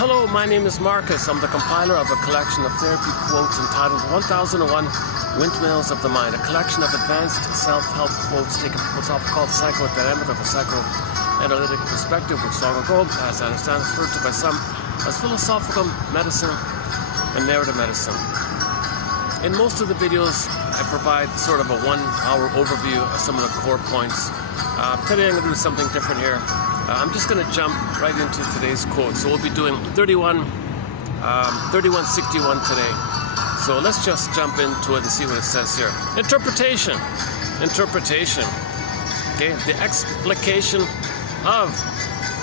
Hello, my name is Marcus. I'm the compiler of a collection of therapy quotes entitled 1001 Windmills of the Mind, a collection of advanced self-help quotes taken from what's often called the psychodynamic or the psychoanalytic perspective, which long ago, as I understand, is referred to by some as philosophical medicine and narrative medicine. In most of the videos, I provide sort of a 1-hour overview of some of the core points. Today I'm going to do something different here. I'm just going to jump right into today's quote. So we'll be doing 3161 today. So let's just jump into it and see what it says here. Interpretation. Okay, the explication of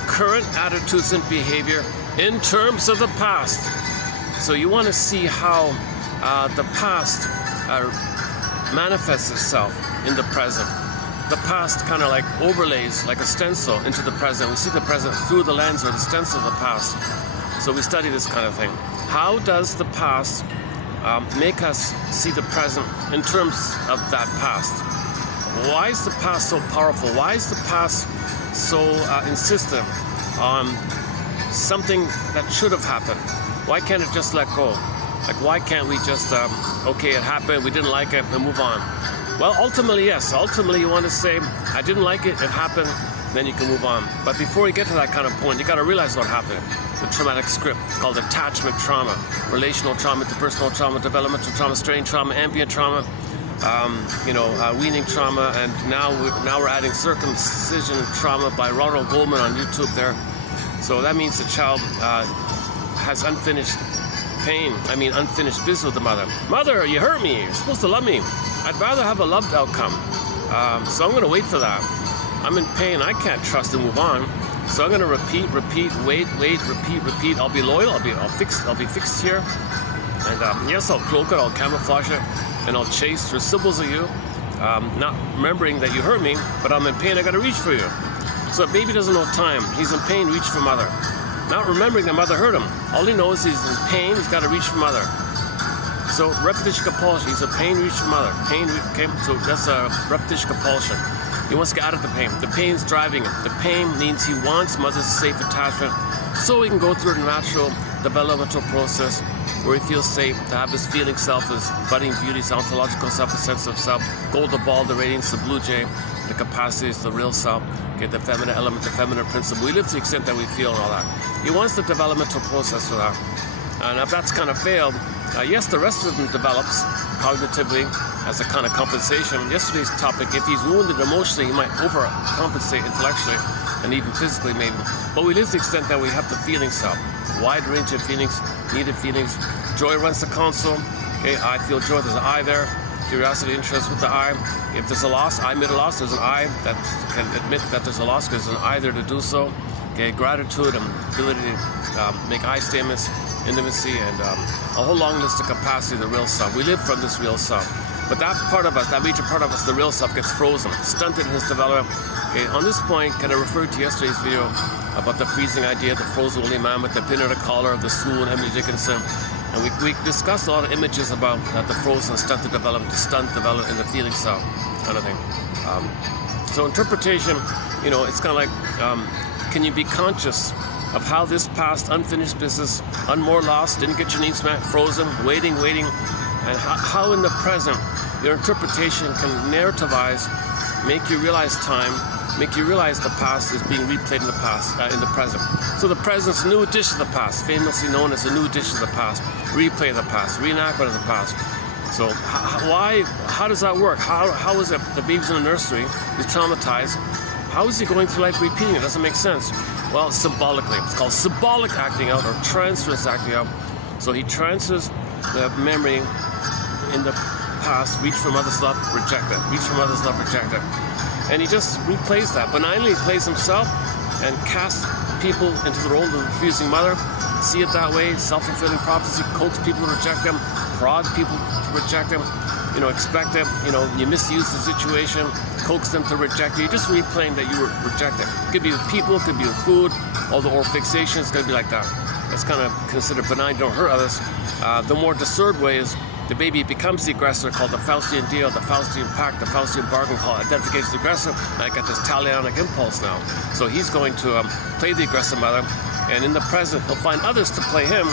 current attitudes and behavior in terms of the past. So you want to see how the past manifests itself in the present. The past kind of like overlays like a stencil into the present. We see the present through the lens or the stencil of the past. So we study this kind of thing. How does the past make us see the present in terms of that past? Why is the past so powerful? Why is the past so insistent on something that should have happened? Why can't it just let go? Like, why can't we just, okay, it happened, we didn't like it, and move on? Well, ultimately, yes. Ultimately, you want to say, I didn't like it, it happened, then you can move on. But before you get to that kind of point, you got to realize what happened. The traumatic script called attachment trauma, relational trauma, interpersonal trauma, developmental trauma, strain trauma, ambient trauma, weaning trauma, and now we're adding circumcision trauma by Ronald Goldman on YouTube there. So that means the child has unfinished pain. Unfinished business with the mother. Mother, you hurt me. You're supposed to love me. I'd rather have a loved outcome. So I'm going to wait for that. I'm in pain. I can't trust and move on. So I'm going to repeat, wait, repeat. I'll be loyal. I'll be fixed here. And yes, I'll cloak it. I'll camouflage it, and I'll chase through symbols of you. Not remembering that you hurt me, but I'm in pain. I got to reach for you. So a baby doesn't know time. He's in pain. Reach for mother. Not remembering that mother hurt him. All he knows is he's in pain. He's got to reach for mother. So repetition compulsion. He's in pain, reach for mother. Pain, okay, so that's a repetition compulsion. He wants to get out of the pain. The pain's driving him. The pain means he wants mother's safe attachment so he can go through the natural developmental process where he feels safe, to have his feeling self, his budding beauty, his ontological self, his sense of self, golden ball, the radiance, the blue jay, the capacities, the real self, okay, the feminine element, the feminine principle. We live to the extent that we feel and all that. He wants the developmental process for that. And if that's kind of failed, yes, the rest of them develops cognitively as a kind of compensation. Yesterday's topic, if he's wounded emotionally, he might overcompensate intellectually and even physically maybe. But we live to the extent that we have the feeling self. Wide range of feelings, needed feelings. Joy runs the console. Okay, I feel joy, there's an I there. Curiosity, interest with the I. If there's a loss, I admit a loss, there's an I that can admit that there's a loss because there's an I there to do so. Okay, gratitude and ability to make I statements, intimacy, and a whole long list of capacity, the real self. We live from this real self. But that part of us, that major part of us, the real self, gets frozen, stunted in his development. Okay, on this point, can I refer to yesterday's video about the freezing idea, the frozen woolly mammoth, the pin or the collar of the stool, and Emily Dickinson. And we discussed a lot of images about the frozen, stunted development, the stunt development, and the feeling self kind of thing. So interpretation, it's kind of like, can you be conscious of how this past unfinished business, unmoored, lost, didn't get your needs met, frozen, waiting, and how in the present your interpretation can narrativize, make you realize time, make you realize the past is being replayed in the past, in the present. So the present's a new edition of the past, famously known as a new edition of the past, replay of the past, reenactment of the past. So how does that work? How is it the baby's in the nursery, he's traumatized, how is he going through life repeating it? Doesn't make sense. Well, symbolically. It's called symbolic acting out or transference acting out. So he transfers the memory in the past, reach for mother's love, reject it. Reach for mother's love, reject it. And he just replays that. Benignly, he plays himself and casts people into the role of the refusing mother. See it that way, self-fulfilling prophecy, coax people to reject him, prod people to reject him, expect them, you misuse the situation, coax them to reject you. You're just replaying that you were rejected. It could be with people, it could be with food, or fixation, it's going to be like that. It's kind of considered benign, don't hurt others. The more disturbed way is the baby becomes the aggressor, called the Faustian deal, the Faustian pact, the Faustian bargain, called identification of the aggressor. And I got this talionic impulse now. So he's going to play the aggressive mother, And in the present, he'll find others to play him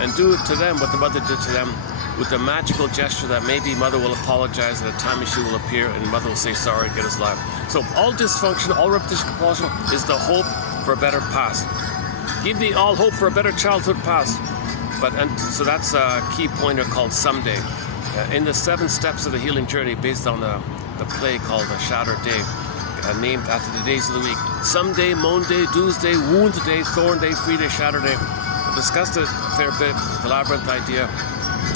and do to them what the mother did to them, with the magical gesture that maybe mother will apologize and a time machine will appear and mother will say sorry, get his life. So all dysfunction, all repetition compulsion is the hope for a better past. Give thee all hope for a better childhood past. So that's a key pointer called Someday. In the 7 steps of the healing journey, based on the play called The Shattered Day, named after the days of the week. Someday, Monday, Doomsday, Wound Day, Thorn Day, Free Day, Shatter Day. I discussed it a fair bit, the labyrinth idea.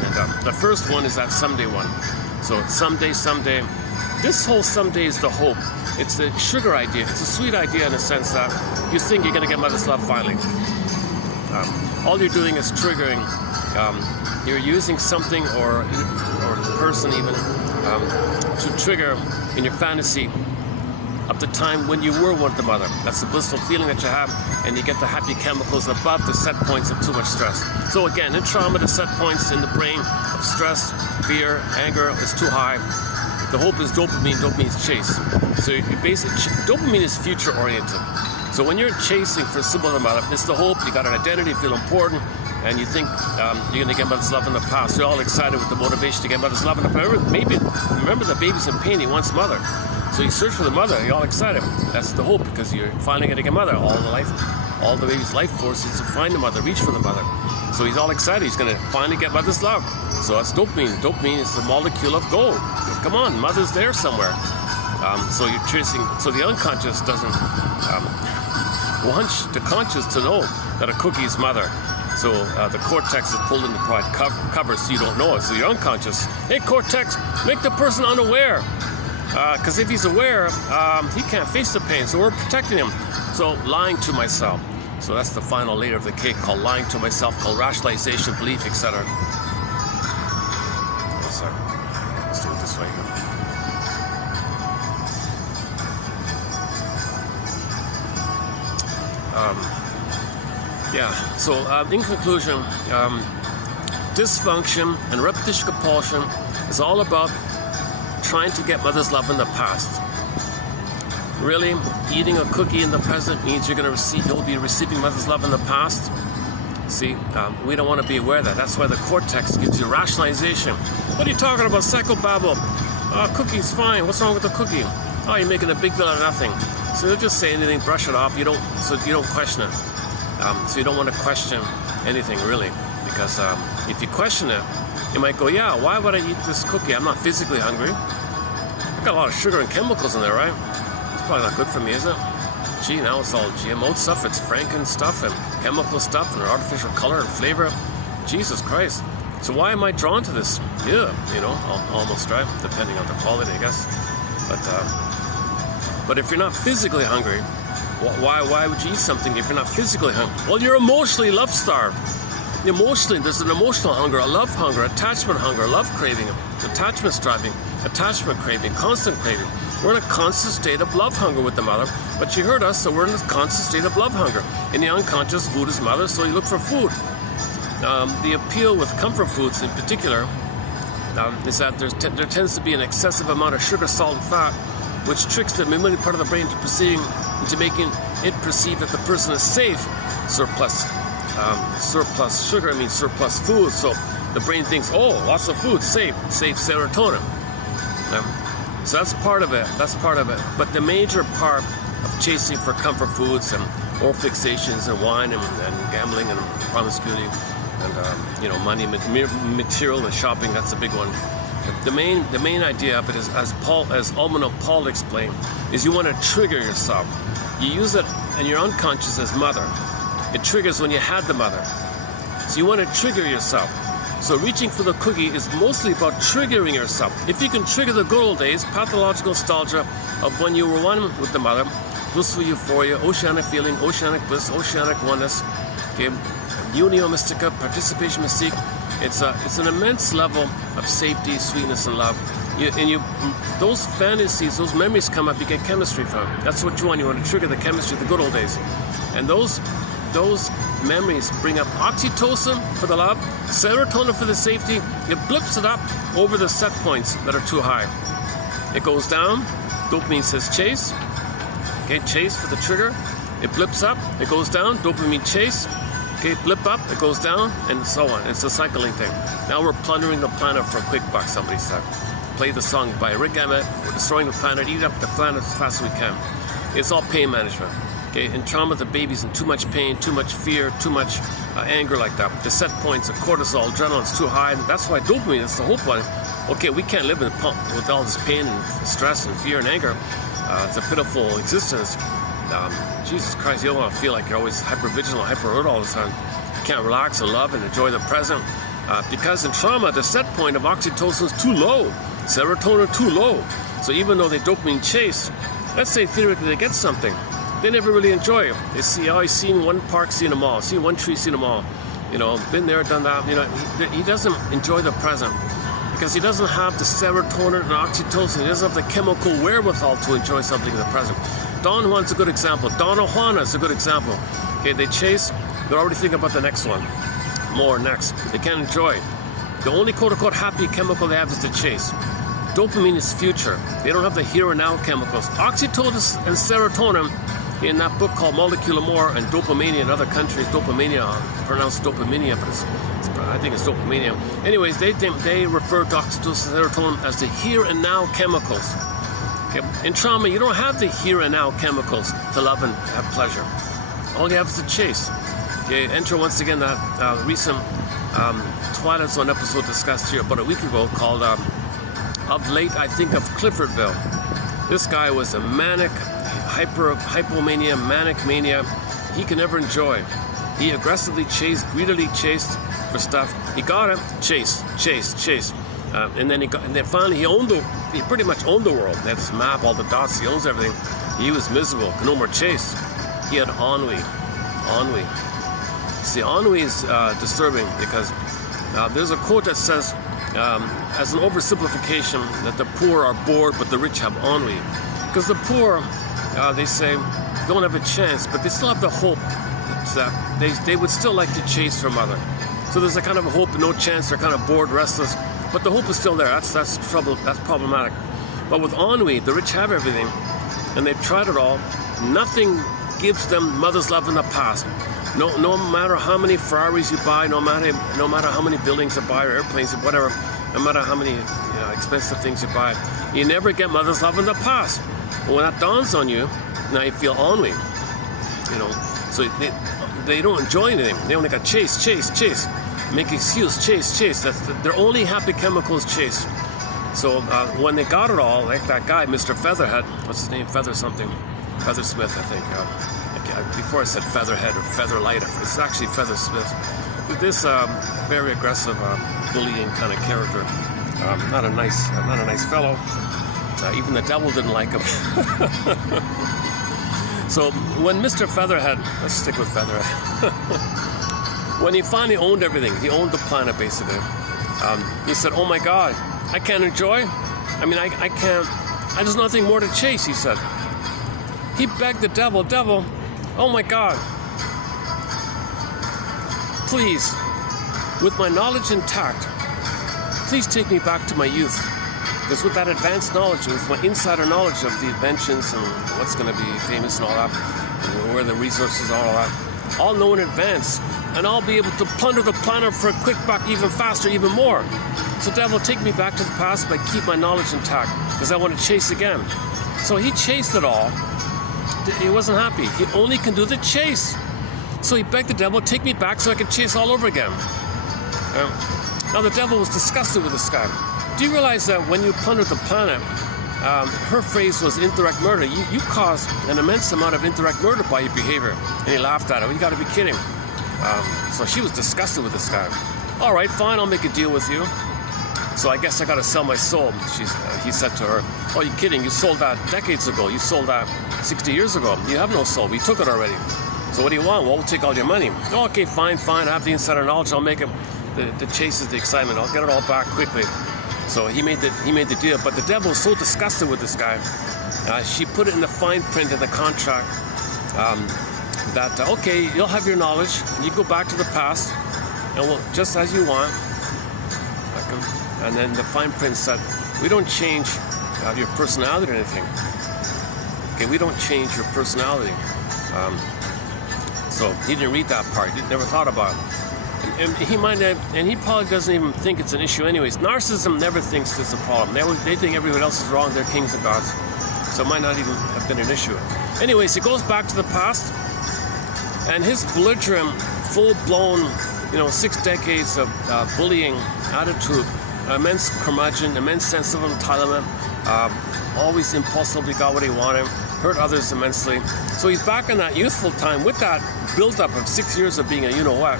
And the first one is that someday one. So it's someday. This whole someday is the hope. It's the sugar idea. It's a sweet idea in the sense that you think you're going to get mother's love finally. All you're doing is triggering. You're using something or person even to trigger in your fantasy of the time when you were with the mother. That's the blissful feeling that you have, and you get the happy chemicals above the set points of too much stress. So again, in trauma, the set points in the brain of stress, fear, anger is too high. The hope is dopamine. Dopamine is chase. So you basically, dopamine is future oriented. So when you're chasing for a symbol of the mother, it's the hope. You got an identity, feel important, and you think you're going to get mother's love in the past. You're all excited with the motivation to get mother's love in the past. Remember the baby's in pain. He wants mother. So you search for the mother. You're all excited. That's the hope, because you're finally going to get mother. All the baby's life force is to find the mother, reach for the mother. So he's all excited. He's going to finally get mother's love. So that's dopamine. Dopamine is the molecule of gold. Come on, mother's there somewhere. So you're chasing. So the unconscious doesn't want the conscious to know that a cookie is mother. So the cortex is pulled into pride cover so you don't know it. So you're unconscious. Hey, cortex, make the person unaware. Because if he's aware, he can't face the pain. So we're protecting him. So lying to myself. So that's the final layer of the cake, called lying to myself, called rationalization, belief, etc. Sorry. Let's do it this way. So in conclusion, dysfunction and repetition compulsion is all about trying to get mother's love in the past. Really, eating a cookie in the present means you'll be receiving mother's love in the past. See, we don't want to be aware of that. That's why the cortex gives you rationalization. What are you talking about? Psychobabble. Cookie's fine. What's wrong with the cookie? Oh, you're making a big deal out of nothing. So they'll just say anything, brush it off. So you don't question it. So you don't want to question anything really, because if you question it, you might go, yeah, why would I eat this cookie? I'm not physically hungry. I've got a lot of sugar and chemicals in there, right? It's probably not good for me, is it? Gee, now it's all GMO stuff, it's Franken stuff and chemical stuff and artificial color and flavor. Jesus Christ. So why am I drawn to this? Yeah, almost right, depending on the quality, I guess. But if you're not physically hungry, why would you eat something if you're not physically hungry? Well, you're emotionally love-starved. Emotionally, there's an emotional hunger, a love hunger, attachment hunger, love craving, attachment striving, attachment craving, constant craving. We're in a constant state of love hunger with the mother, but you heard us, so we're in a constant state of love hunger. In the unconscious, food is mother, so you look for food. The appeal with comfort foods in particular is that there tends to be an excessive amount of sugar, salt, and fat, which tricks the mammalian part of the brain into making it perceive that the person is safe. Surplus sugar means surplus food. So the brain thinks, oh, lots of food, safe serotonin. So that's part of it. But the major part of chasing for comfort foods and oral fixations and wine and gambling and promiscuity and money, material and shopping, that's a big one. The main idea of it is, as Almano Paul explained, is you want to trigger yourself. You use it in your unconscious as mother. It triggers when you had the mother. So you want to trigger yourself. So reaching for the cookie is mostly about triggering yourself. If you can trigger the good old days, pathological nostalgia of when you were one with the mother, blissful euphoria, oceanic feeling, oceanic bliss, oceanic oneness, okay, unio mystica, participation mystique, it's an immense level of safety, sweetness, and love. Those fantasies, those memories come up, you get chemistry from. That's what you want. You want to trigger the chemistry of the good old days. And those memories bring up oxytocin for the love, serotonin for the safety. It blips it up over the set points that are too high. It goes down. Dopamine says chase. Okay, chase for the trigger. It blips up, it goes down, dopamine chase. Okay, blip up, it goes down, and so on. It's a cycling thing. Now we're plundering the planet for a quick buck, somebody said. Play the song by Rick Emmett. We're destroying the planet, eat up the planet as fast as we can. It's all pain management. Okay, in trauma, the baby's in too much pain, too much fear, too much anger like that. The set points of cortisol, adrenaline's too high, and that's why dopamine is the whole point. Okay, we can't live with all this pain and stress and fear and anger. It's a pitiful existence. Jesus Christ, you don't want to feel like you're always hyper-vigilant, hyper-alert all the time. You can't relax and love and enjoy the present. Because in trauma, the set point of oxytocin is too low. Serotonin too low. So even though they dopamine chase, let's say theoretically they get something, they never really enjoy it. They see, oh, he's seen one park, seen them all. Seen one tree, seen them all. You know, been there, done that. You know, he doesn't enjoy the present because he doesn't have the serotonin and oxytocin. He doesn't have the chemical wherewithal to enjoy something in the present. Don Juan's a good example. Donna Juana is a good example. Okay, they chase, they're already thinking about the next one. More next. They can't enjoy. The only quote-unquote happy chemical they have is the chase. Dopamine is future. They don't have the here and now chemicals. Oxytocin and serotonin, in that book called Molecular More and Dopamania in other countries, dopamania, pronounced dopamania, but I think it's dopamania. Anyways, they refer to oxytocin and serotonin as the here and now chemicals. Okay. In trauma, you don't have the here and now chemicals to love and have pleasure. All you have is the chase. Okay, enter once again that recent Twilight Zone episode discussed here about a week ago called Of Late I Think of Cliffordville. This guy was a manic, hypomania, manic mania. He can never enjoy. He aggressively chased, greedily chased for stuff. He got it, chase. And then finally he pretty much owned the world. He had this map, all the dots, he owns everything. He was miserable, no more chase. He had ennui. See, ennui is disturbing because there's a quote that says, as an oversimplification, that the poor are bored but the rich have ennui. Because the poor, they say, don't have a chance, but they still have the hope that they would still like to chase from other. So there's a kind of a hope, no chance, they're kind of bored, restless. But the hope is still there. That's trouble. That's problematic. But with ennui, the rich have everything, and they've tried it all. Nothing gives them mother's love in the past. No matter how many Ferraris you buy, no matter how many buildings you buy or airplanes or whatever, no matter how many expensive things you buy, you never get mother's love in the past. But when that dawns on you, now you feel ennui. You know, so they don't enjoy anything. They only got chase. Make excuse, chase. That's their only happy chemical is chase. So when they got it all, like that guy, Mr. Featherhead, what's his name? Feather something. Feather Smith, I think. Before I said Featherhead or Featherlight, it's actually Feather Smith. This very aggressive, bullying kind of character. Not a nice fellow. Even the devil didn't like him. So when Mr. Featherhead, let's stick with Featherhead. When he finally owned everything, he owned the planet basically. He said, "Oh my God, I can't enjoy. I mean, I can't. There's nothing more to chase." He said. He begged the devil, "Oh my God, please, with my knowledge intact, please take me back to my youth. Because with that advanced knowledge, with my insider knowledge of the inventions and what's going to be famous and all that, and where the resources are, all that, I'll know in advance, and I'll be able to plunder the planet for a quick buck even faster, even more. So devil, take me back to the past, but keep my knowledge intact, because I want to chase again." So he chased it all. He wasn't happy. He only can do the chase. So he begged the devil, "Take me back so I can chase all over again." Now the devil was disgusted with this guy. Do you realize that when you plundered the planet, her phrase was indirect murder. You caused an immense amount of indirect murder by your behavior. And he laughed at her. You got to be kidding. So she was disgusted with this guy. "All right, fine, I'll make a deal with you. So I guess I got to sell my soul." He said to her, "Oh, you're kidding. You sold that decades ago. You sold that 60 years ago. You have no soul. We took it already. So what do you want?" "Well, we'll take all your money." "Oh, okay, fine. I have the insider knowledge. I'll make it. The chase is the excitement. I'll get it all back quickly." So he made the deal. But the devil was so disgusted with this guy, she put it in the fine print in the contract that, okay, you'll have your knowledge. You go back to the past, and we'll, just as you want. And then the fine print said, "We don't change your personality or anything. Okay, we don't change your personality. So he didn't read that part. He never thought about it. And he probably doesn't even think it's an issue anyways. Narcissism never thinks it's a problem. They think everyone else is wrong. They're kings and gods. So it might not even have been an issue. Anyways, he goes back to the past, and his belligerent, full-blown, 6 decades of bullying attitude, immense curmudgeon, immense sense of entitlement, always impulsively got what he wanted, hurt others immensely. So he's back in that youthful time with that build-up of 6 years of being a you-know-what.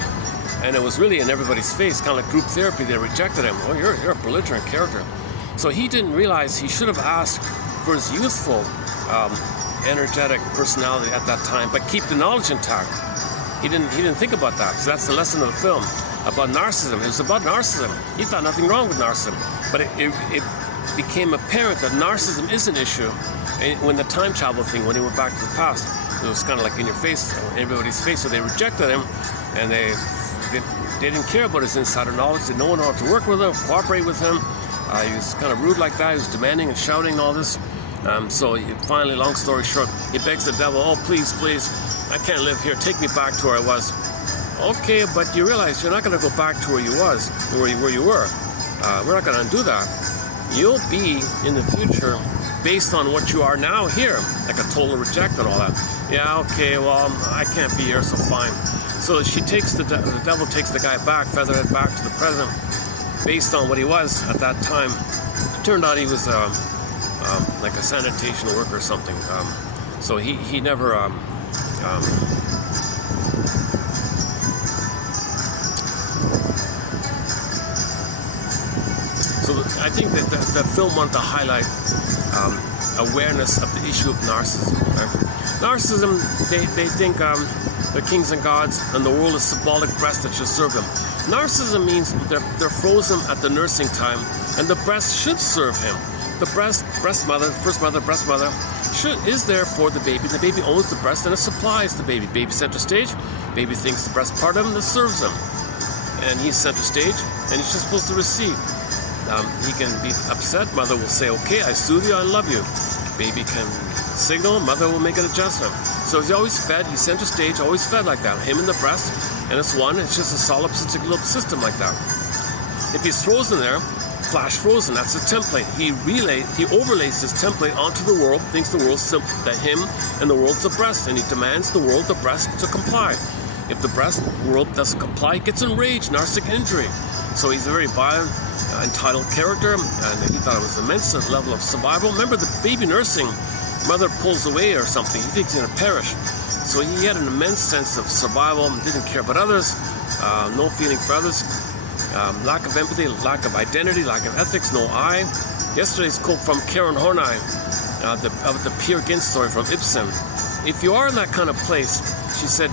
And it was really in everybody's face, kind of like group therapy. They rejected him. Oh, you're a belligerent character. So he didn't realize he should have asked for his youthful, energetic personality at that time, but keep the knowledge intact. He didn't think about that. So that's the lesson of the film about narcissism. It was about narcissism. He thought nothing wrong with narcissism, but it became apparent that narcissism is an issue when the time travel thing, when he went back to the past. It was kind of like in your face, everybody's face. So they rejected him, and they didn't care about his insider knowledge. They didn't know how to work with him, cooperate with him. He was kind of rude like that. He was demanding and shouting and all this. So finally, long story short, he begs the devil, oh, please, I can't live here. Take me back to where I was. Okay, but you realize you're not going to go back to where you were. We're not going to undo that. You'll be in the future based on what you are now here, like a total reject and all that. Yeah, okay, well, I can't be here, so fine. So she takes the devil takes the guy back, Featherhead, back to the present, based on what he was at that time. It turned out he was like a sanitation worker or something. So he never. So I think that the film wanted to highlight awareness of the issue of narcissism. Right? Narcissism, they think they're kings and gods, and the world is symbolic breast that should serve them. Narcissism means they're frozen at the nursing time, and the breast should serve him. The breast mother is there for the baby. The baby owns the breast, and it supplies the baby. Baby center stage. Baby thinks the breast part of him that serves him, and he's center stage, and he's just supposed to receive. He can be upset. Mother will say, "Okay, I soothe you. I love you." Baby can signal. Mother will make an adjustment. So he's always fed. He's center stage, always fed like that. Him and the breast, and it's one. It's just a solid little system like that. If he's frozen there, flash frozen. That's a template. He overlays this template onto the world. Thinks the world's that him and the world's the breast, and he demands the world, the breast, to comply. If the breast world doesn't comply, he gets enraged, narcissistic injury. So he's a very violent, entitled character, and he thought it was an immense level of survival. Remember, the baby nursing, mother pulls away or something. He thinks he's going to perish. So he had an immense sense of survival, didn't care about others, no feeling for others, lack of empathy, lack of identity, lack of ethics, no I. Yesterday's quote from Karen Horney, of the Peer Gynt story from Ibsen. If you are in that kind of place, she said,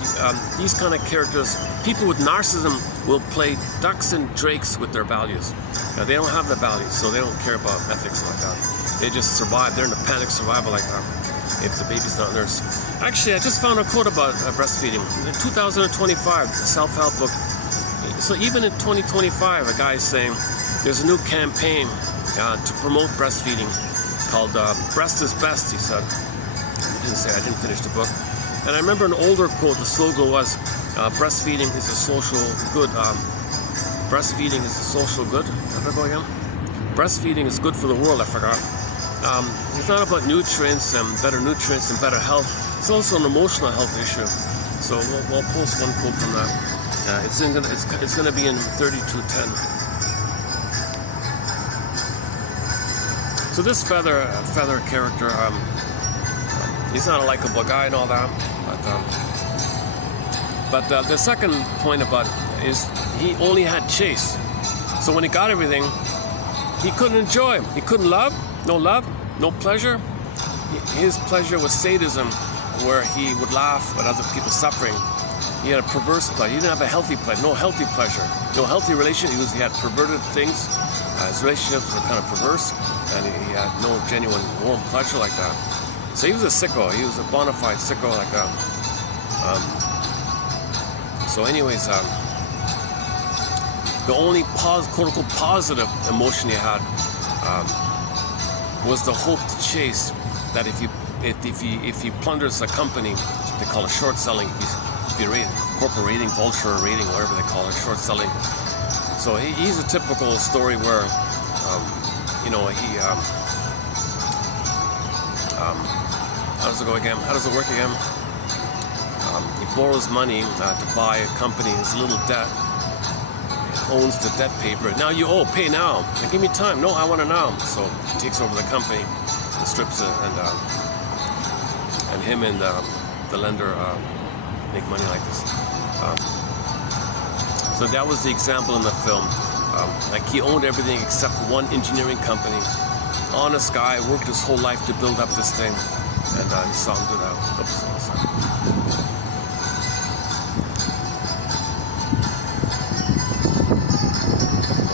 these kind of characters, people with narcissism will play ducks and drakes with their values. They don't have the values, so they don't care about ethics like that. They just survive. They're in a panic survival like that if the baby's not nursed. Actually, I just found a quote about breastfeeding. In 2025, a self-help book. So even in 2025, a guy is saying there's a new campaign to promote breastfeeding called Breast is Best, he said. I didn't finish the book. And I remember an older quote, the slogan was, breastfeeding is a social good. Breastfeeding is a social good. How did I go again? Breastfeeding is good for the world, I forgot. It's not about nutrients and better health. It's also an emotional health issue. So we'll post one quote from that. It's going to be in 3210. So this feather character, he's not a likable guy and all that, but the second point about it is he only had chase. So when he got everything, he couldn't enjoy. He couldn't love, no pleasure. His pleasure was sadism, where he would laugh at other people suffering. He had a perverse pleasure. He didn't have a healthy pleasure, no healthy pleasure, no healthy relation. He had perverted things. His relationships were kind of perverse, and he had no genuine warm pleasure like that. So he was a sicko. He was a bona fide sicko like that. So anyways, the only quote-unquote positive emotion he had was the hope to chase that if he plunders a company, they call it short selling. If you rate corporate rating, vulture rating, whatever they call it, short selling. So he's a typical story where, you know, how does it go again? How does it work again? He borrows money to buy a company. It's a little debt. Owns the debt paper. Now you owe, pay now. And give me time. No, I want it now. So he takes over the company and strips it, and him and the lender make money like this. So that was the example in the film. Like he owned everything except one engineering company. Honest guy, worked his whole life to build up this thing, and you saw him do that. Oops.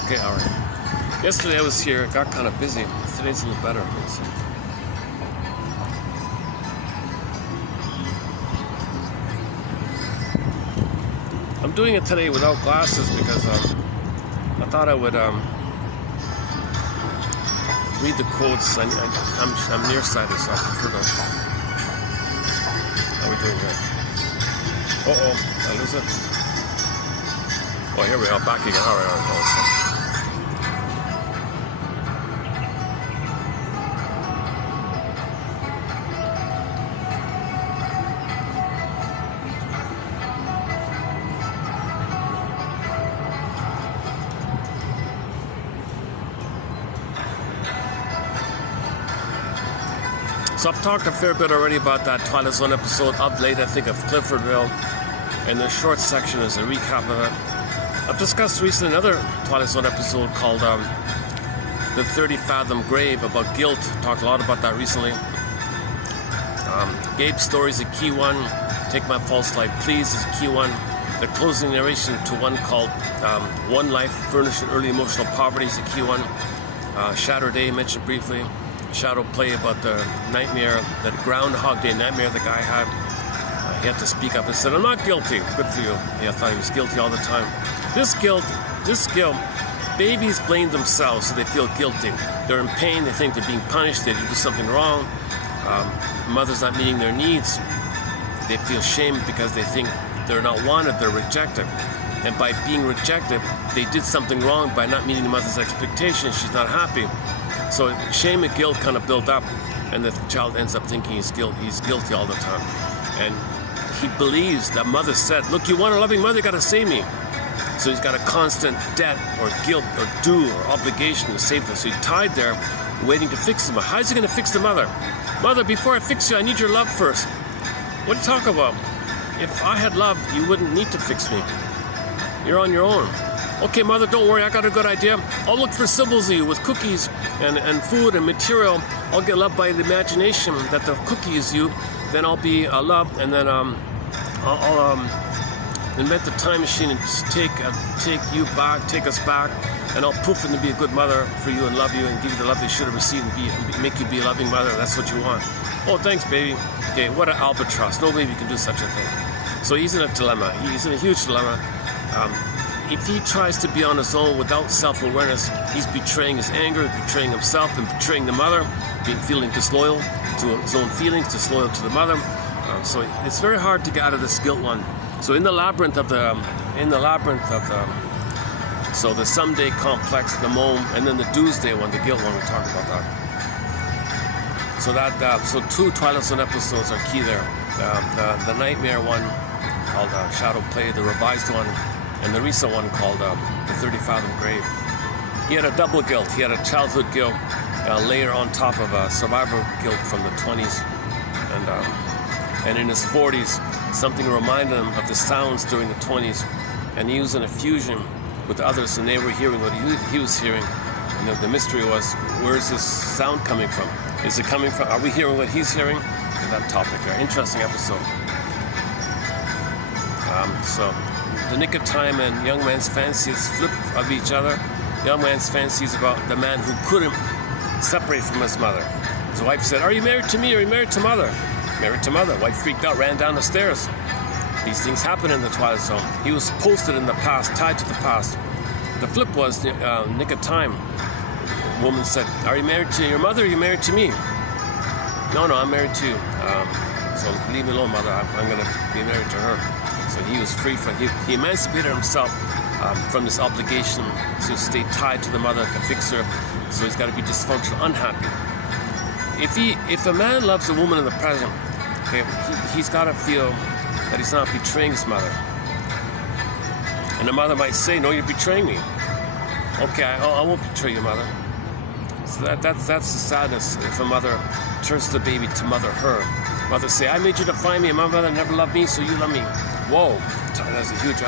Okay, all right. Yesterday I was here, it got kind of busy. Today's a little better. I'm doing it today without glasses because I thought I would read the quotes. I'm nearsighted, so I prefer to. How are we doing here? Uh-oh, I lose it. Oh, here we are, back again. All right. So I've talked a fair bit already about that Twilight Zone episode of late, I think, of Cliffordville, and the short section is a recap of it. I've discussed recently another Twilight Zone episode called The 30 Fathom Grave, about guilt. Talked a lot about that recently. Gabe's story is a key one. Take My False Life Please is a key one. The closing narration to one called One Life Furnished in Early Emotional Poverty is a key one. Shadow Day mentioned briefly. Shadow play about the nightmare, the Groundhog Day nightmare the guy had. He had to speak up and said, I'm not guilty. Good for you. I thought he was guilty all the time. This guilt, babies blame themselves, so they feel guilty. They're in pain, they think they're being punished, they did do something wrong. Mother's not meeting their needs. They feel shame because they think they're not wanted, they're rejected. And by being rejected, they did something wrong by not meeting the mother's expectations. She's not happy. So shame and guilt kind of build up, and the child ends up thinking he's guilty all the time. And he believes that mother said, look, you want a loving mother, you gotta save me. So he's got a constant debt or guilt or due or obligation to save them. So he's tied there, waiting to fix them. How's he gonna fix the mother? Mother, before I fix you, I need your love first. What are you talking about? If I had love, you wouldn't need to fix me. You're on your own. Okay, mother, don't worry, I got a good idea. I'll look for symbols of you with cookies and food and material. I'll get loved by the imagination that the cookie is you. Then I'll be loved, and then I'll invent the time machine and take us back, and I'll poof and be a good mother for you and love you and give you the love you should have received and make you be a loving mother. That's what you want. Oh, thanks, baby. Okay, what an albatross. No baby can do such a thing. So he's in a dilemma. He's in a huge dilemma. If he tries to be on his own without self-awareness, he's betraying his anger, betraying himself, and betraying the mother, feeling disloyal to his own feelings, disloyal to the mother. So it's very hard to get out of this guilt one. So in the labyrinth of the someday complex, the mome, and then the doomsday one, the guilt one, we talked about that. So two Twilight Zone episodes are key there. The nightmare one called Shadow Play, the revised one, and the recent one called The 30 Fathom Grave. He had a double guilt. He had a childhood guilt layer on top of a survivor guilt from the 20s. And in his 40s, something reminded him of the sounds during the 20s. And he was in a fusion with others, and they were hearing what he was hearing. And the mystery was, where's this sound coming from? Is it coming from, are we hearing what he's hearing? And that topic there. Interesting episode. So the nick of time and young man's fancies flip of each other. Young man's fancies about the man who couldn't separate from his mother. His wife said, are you married to me or are you married to mother? Married to mother. Wife freaked out, ran down the stairs. These things happen in the Twilight Zone. He was posted in the past, tied to the past. The flip was the nick of time. The woman said, are you married to your mother or are you married to me? No, I'm married to you. So leave me alone, mother. I'm going to be married to her. So he was free from, he emancipated himself from this obligation to stay tied to the mother, to fix her. So he's got to be dysfunctional, unhappy. If a man loves a woman in the present, okay, he's got to feel that he's not betraying his mother. And the mother might say, no, you're betraying me. Okay, I won't betray your mother. So that's the sadness if a mother turns the baby to mother her. Mother say, I made you to find me, and my mother never loved me, so you love me. Whoa, that's a huge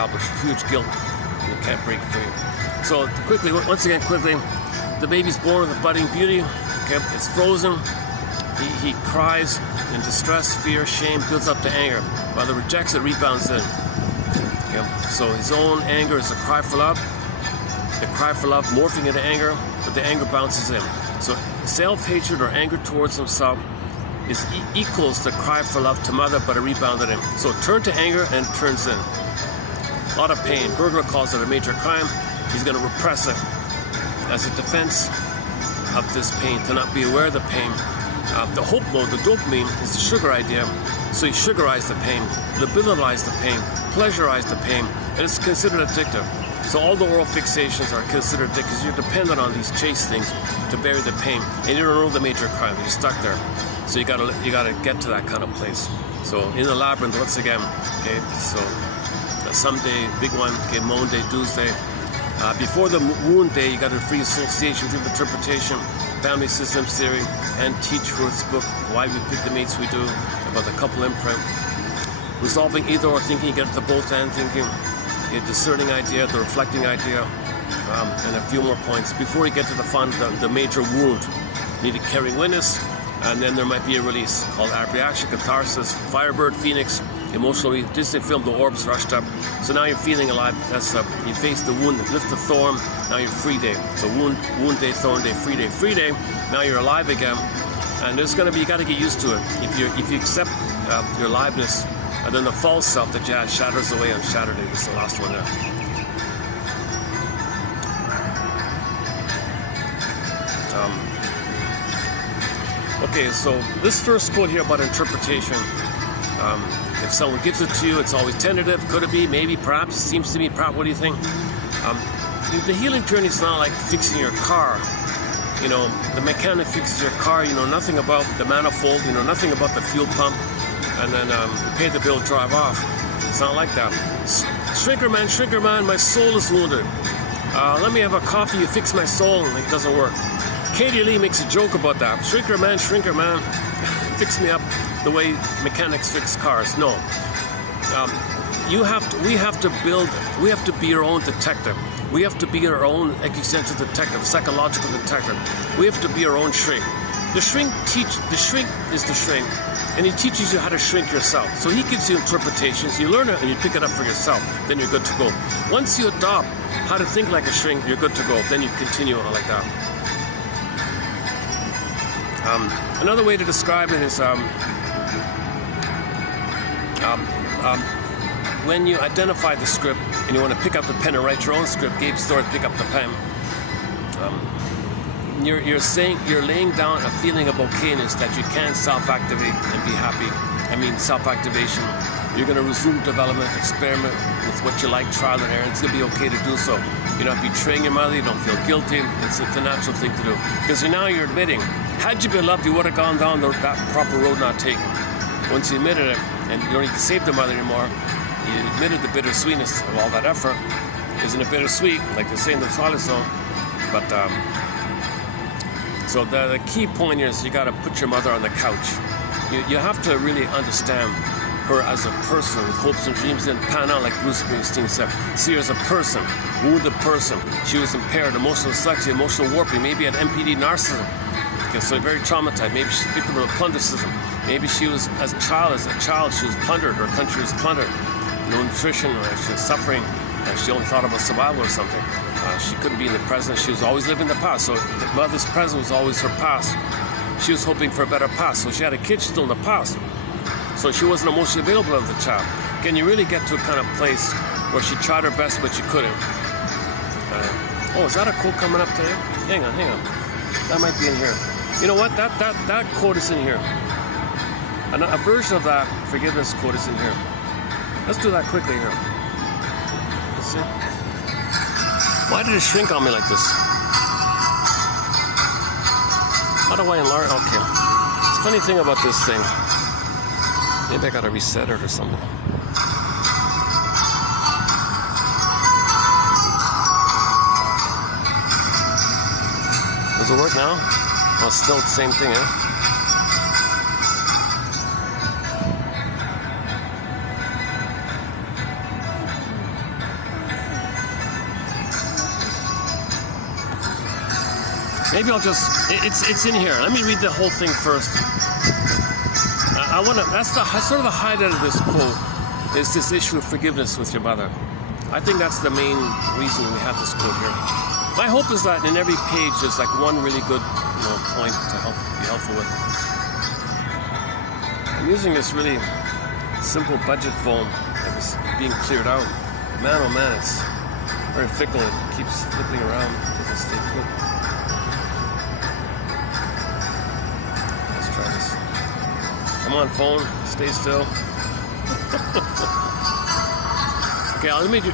guilt. You can't break free. So quickly, once again, the baby's born with a budding beauty. Okay, it's frozen. He cries in distress, fear, shame, builds up to anger. Mother rejects it, rebounds in. Okay, so his own anger is a cry for love. The cry for love morphing into anger, but the anger bounces in. So self-hatred or anger towards himself equals the cry for love to mother, but it rebounded in. So turn to anger and turns in. A lot of pain. Berger calls it a major crime. He's going to repress it as a defense of this pain, to not be aware of the pain. The hope mode, the dopamine, is the sugar idea. So you sugarize the pain, labilize the pain, pleasurize the pain, and it's considered addictive. So all the oral fixations are considered addictive because you're dependent on these chase things to bury the pain, and you don't know the major crime. You're stuck there. So you gotta get to that kind of place. So in the labyrinth, once again, okay. So someday, big one, okay, moan day, doomsday. Before the wound day, you got to free association, dream interpretation, family systems theory, and teach Ruth's book, Why We Pick the Mates We Do, about the couple imprint. Resolving either or thinking, you get to both and thinking, a discerning idea, the reflecting idea, and a few more points. Before you get to the major wound, you need a carrying witness, and then there might be a release called reaction, catharsis, Firebird, Phoenix, emotionally, Disney film, the orbs rushed up. So now you're feeling alive. That's you face the wound, lift the thorn. Now you're free day. So wound day, thorn day, free day, free day. Now you're alive again, and there's gonna be, you got to get used to it. If you accept your aliveness, and then the false self that you had shatters away on Saturday. This is the last one there. Okay, so this first quote here about interpretation. If someone gives it to you, it's always tentative. Could it be? Maybe, perhaps. Seems to me, perhaps. What do you think? The healing journey is not like fixing your car. You know, the mechanic fixes your car. You know nothing about the manifold. You know nothing about the fuel pump. And then you pay the bill, drive off. It's not like that. Shrinker man, my soul is wounded. Let me have a coffee, you fix my soul, and it doesn't work. Katie Lee makes a joke about that. Shrinker man, fix me up the way mechanics fix cars. No. We have to be our own detective. We have to be our own existential detective, psychological detective. We have to be our own shrink. The shrink is the shrink, and he teaches you how to shrink yourself. So he gives you interpretations, you learn it, and you pick it up for yourself. Then you're good to go. Once you adopt how to think like a shrink, you're good to go. Then you continue on like that. Another way to describe it is when you identify the script and you want to pick up the pen and write your own script. Gabe Stewart, pick up the pen. You're laying down a feeling of okayness that you can self-activate and be happy. I mean, self-activation. You're going to resume development, experiment with what you like, trial and error. It's going to be okay to do so. You're not betraying your mother. You don't feel guilty. It's a natural thing to do. Because now you're admitting, had you been loved, you would have gone down that proper road not taken. Once you admitted it, and you don't need to save the mother anymore, you admitted the bittersweetness of all that effort. Isn't it bittersweet, like they say in the Twilight Zone? But so the key point here is you got to put your mother on the couch. You have to really understand her as a person with hopes and dreams and pan out like Bruce Springsteen said. See her as a person, wounded person. She was impaired, emotional dyslexia, emotional warping, maybe had MPD narcissism. Okay, so very traumatized. Maybe she's a victim of plunderism. Maybe she was, as a child, she was plundered. Her country was plundered. No nutrition, or she was suffering. She only thought about survival or something. She couldn't be in the present. She was always living in the past. So the mother's present was always her past. She was hoping for a better past. So she had a kid still in the past. So she wasn't emotionally available as a child. Can you really get to a kind of place where she tried her best, but she couldn't? Oh, is that a quote coming up today? Hang on. That might be in here. You know what? That quote is in here. a version of that forgiveness quote is in here. Let's do that quickly here. Let's see. Why did it shrink on me like this? How do I enlarge? Okay. It's a funny thing about this thing. Maybe I gotta reset it or something. Does it work now? Oh, it's still the same thing, eh? Maybe I'll just, it's in here. Let me read the whole thing first. I want to, that's sort of the highlight of this quote, is this issue of forgiveness with your mother. I think that's the main reason we have this quote here. My hope is that in every page there's like one really good, point to be helpful with. I'm using this really simple budget foam that was being cleared out. Man, oh man, it's very fickle. It keeps flipping around. It doesn't stay put. Let's try this. Come on, phone, stay still. Okay, let me do,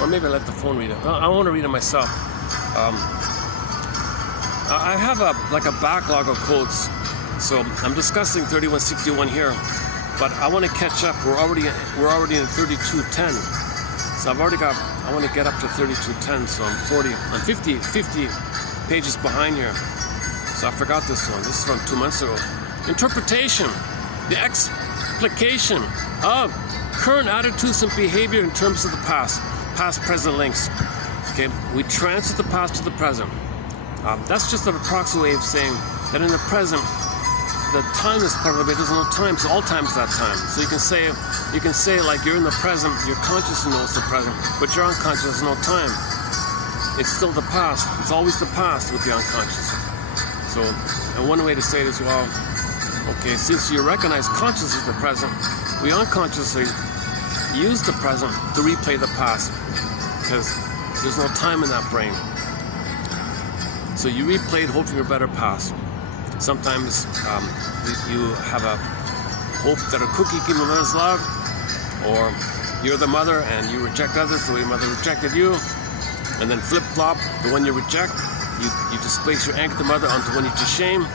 or maybe I let the phone read it. I want to read it myself. I have a backlog of quotes, so I'm discussing 3161 here, but I want to catch up. We're already in 3210, so I want to get up to 3210. So I'm 50 pages behind here. So I forgot this one. This is from 2 months ago. Interpretation, the explication of current attitudes and behavior in terms of the past, present links. Okay, we transfer the past to the present. That's just an approximate way of saying that in the present, the timeless part of it is no time, so all time is that time. So you can say like you're in the present, your consciousness knows the present, but your unconscious has no time. It's still the past. It's always the past with the unconscious. So, and one way to say it as well, okay, since you recognize consciousness as the present, we unconsciously use the present to replay the past, because there's no time in that brain. So you replay it hoping for a better past. Sometimes you have a hope that a cookie gives you mother's love, or you're the mother and you reject others the way your mother rejected you, and then flip-flop, the one you reject, you displace your anger to mother onto one you just shame.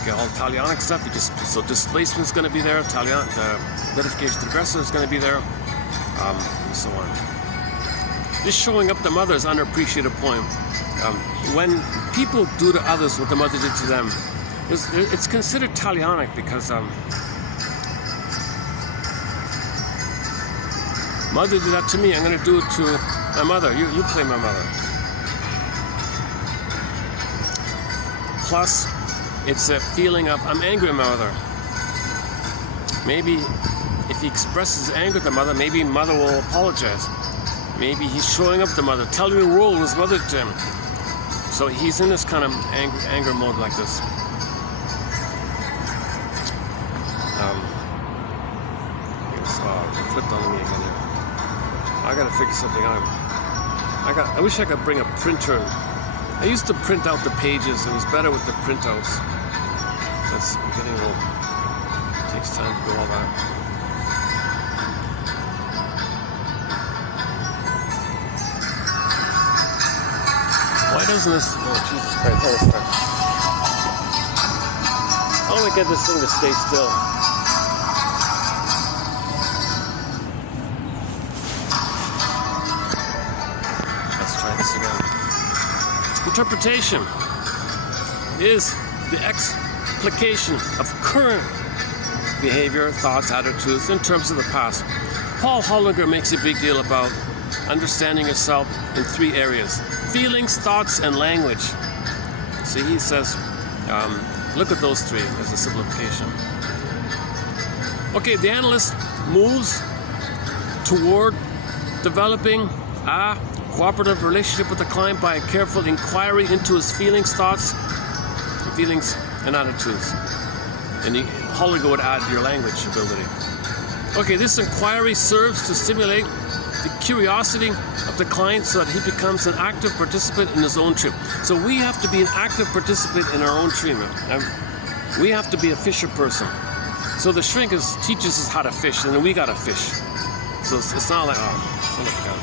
Okay, all Italianic stuff, so displacement is going to be there, the identification to the aggressor is going to be there, and so on. This showing up the mother is an underappreciated point. When people do to others what the mother did to them, it's considered Italianic because mother did that to me, I'm going to do it to my mother. You play my mother. Plus, it's a feeling of, I'm angry at my mother. Maybe if he expresses anger at the mother, maybe mother will apologize. Maybe he's showing up to mother, telling the world his mother to him. So he's in this kind of anger mode like this. It flipped on me again here. I gotta figure something out. I wish I could bring a printer. I used to print out the pages. It was better with the printouts. I'm getting old. It takes time to do all that. Why doesn't this, oh Jesus Christ, hold on. How do we get this thing to stay still? Let's try this again. Interpretation is the explication of current behavior, thoughts, attitudes in terms of the past. Paul Hollinger makes a big deal about understanding yourself in 3 areas: feelings, thoughts, and language. See, he says, look at those 3 as a simplification. Okay, the analyst moves toward developing a cooperative relationship with the client by a careful inquiry into his feelings, thoughts, and attitudes. And Hollinger would add your language ability. Okay, this inquiry serves to stimulate the curiosity of the client so that he becomes an active participant in his own trip. So we have to be an active participant in our own treatment. And we have to be a fisher person. So the shrink teaches us how to fish, and then we gotta fish. So it's not like, oh, look at that.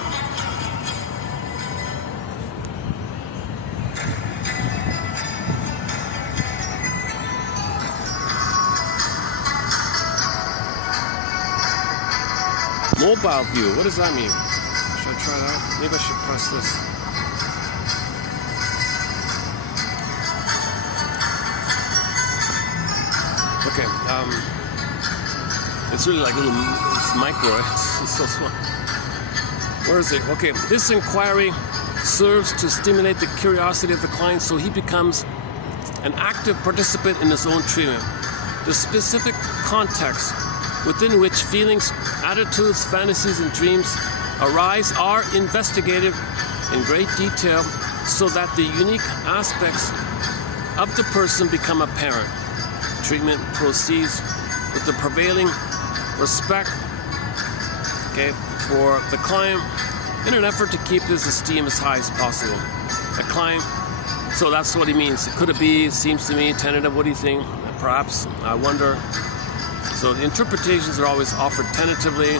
Mobile view, what does that mean? Should I try that? Maybe I should press this. Okay, it's really like a little, it's micro, it's so small. Where is it? Okay, this inquiry serves to stimulate the curiosity of the client so he becomes an active participant in his own treatment. The specific context within which feelings, attitudes, fantasies, and dreams arise are investigated in great detail so that the unique aspects of the person become apparent. Treatment proceeds with the prevailing respect, okay, for the client in an effort to keep his esteem as high as possible. The client, so that's what he means. Could it be, seems to me, tentative, what do you think? Perhaps, I wonder. So the interpretations are always offered tentatively,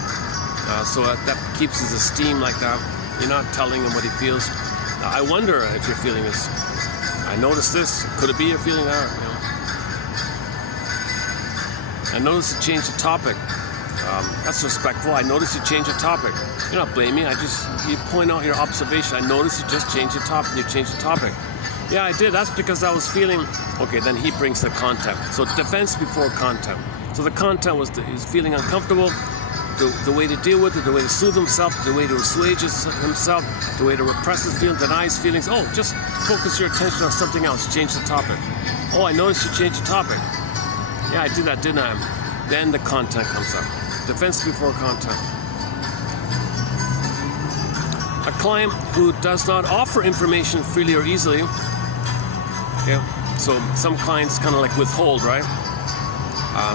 so that keeps his esteem like that. You're not telling him what he feels. I wonder if you're feeling this. I noticed this. Could it be you're feeling that? You know? I noticed you changed the topic. That's respectful. I noticed you changed the topic. You're not blaming. You point out your observation. I noticed you just changed the topic. You changed the topic. Yeah, I did. That's because I was feeling. Okay, then he brings the content. So defense before content. So the content was he's feeling uncomfortable. The way to deal with it, the way to soothe himself, the way to assuage himself, the way to repress his feelings, deny his feelings. Oh, just focus your attention on something else. Change the topic. Oh, I noticed you changed the topic. Yeah, I did that, didn't I? Then the content comes up. Defense before content. A client who does not offer information freely or easily. Okay, so some clients kind of like withhold, right?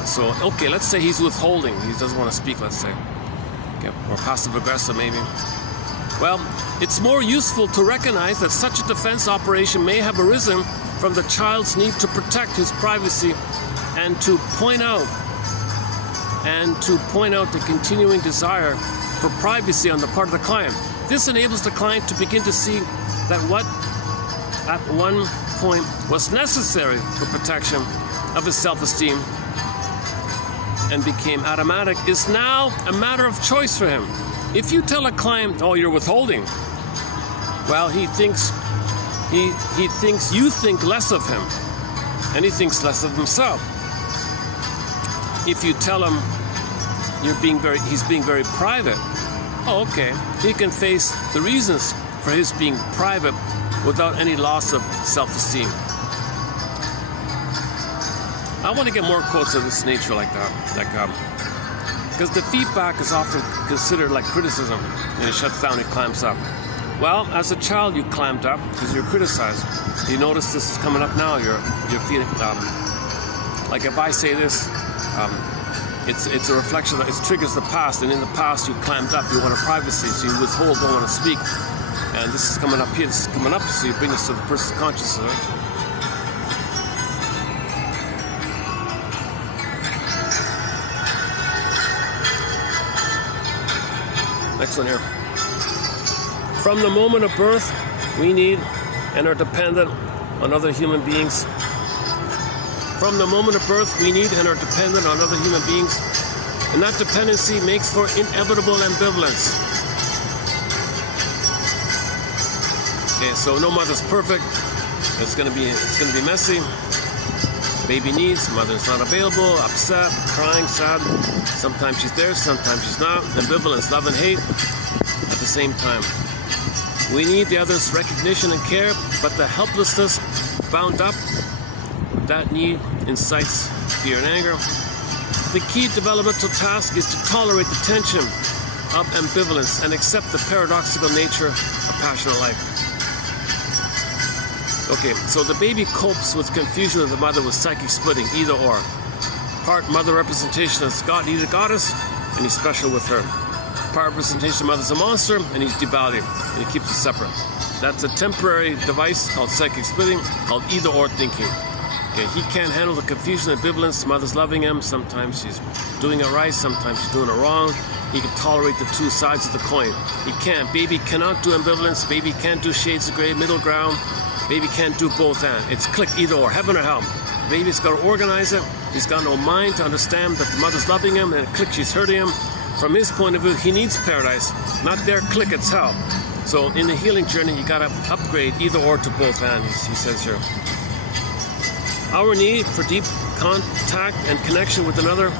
So, okay, let's say he's withholding. He doesn't want to speak, let's say. Okay, or passive-aggressive, maybe. Well, it's more useful to recognize that such a defense operation may have arisen from the child's need to protect his privacy and to point out the continuing desire for privacy on the part of the client. This enables the client to begin to see that what at one point was necessary for protection of his self-esteem and became automatic is now a matter of choice for him. If you tell a client, oh, you're withholding, well, he thinks you think less of him, and he thinks less of himself. If you tell him he's being very private, oh, okay, he can face the reasons for his being private without any loss of self-esteem. I want to get more quotes of this nature like that, because the feedback is often considered like criticism, and it shuts down, it clamps up. Well, as a child, you clamped up because you're criticized. You notice this is coming up now. You're feeling like if I say this, it's a reflection that it triggers the past, and in the past you clamped up. You want a privacy, so you withhold, don't want to speak. And this is coming up here. This is coming up, so you bring this to the person's consciousness. Right? Next one here. From the moment of birth, we need and are dependent on other human beings. From the moment of birth, we need and are dependent on other human beings, and that dependency makes for inevitable ambivalence. Okay, so no mother's perfect. It's gonna be messy. Baby needs, mother's not available, upset, crying, sad. Sometimes she's there, sometimes she's not. Ambivalence, love and hate at the same time. We need the other's recognition and care, but the helplessness bound up with that need incites fear and anger. The key developmental task is to tolerate the tension of ambivalence and accept the paradoxical nature of passionate life. Okay, so the baby copes with confusion of the mother with psychic splitting, either or. Part mother representation as God, he's a goddess, and he's special with her. Part representation of mother's a monster, and he's devalued, and he keeps it separate. That's a temporary device called psychic splitting, called either or thinking. Okay, he can't handle the confusion and ambivalence. Mother's loving him. Sometimes she's doing it right. Sometimes she's doing it wrong. He can tolerate the two sides of the coin. He can't. Baby cannot do ambivalence. Baby can't do shades of gray, middle ground. Baby can't do both and. It's click, either or, heaven or hell. Baby's got to organize it. He's got no mind to understand that the mother's loving him, and click, she's hurting him. From his point of view, he needs paradise. Not their click, it's hell. So in the healing journey, you got to upgrade either or to both and, he says here. Our need for deep contact and connection with another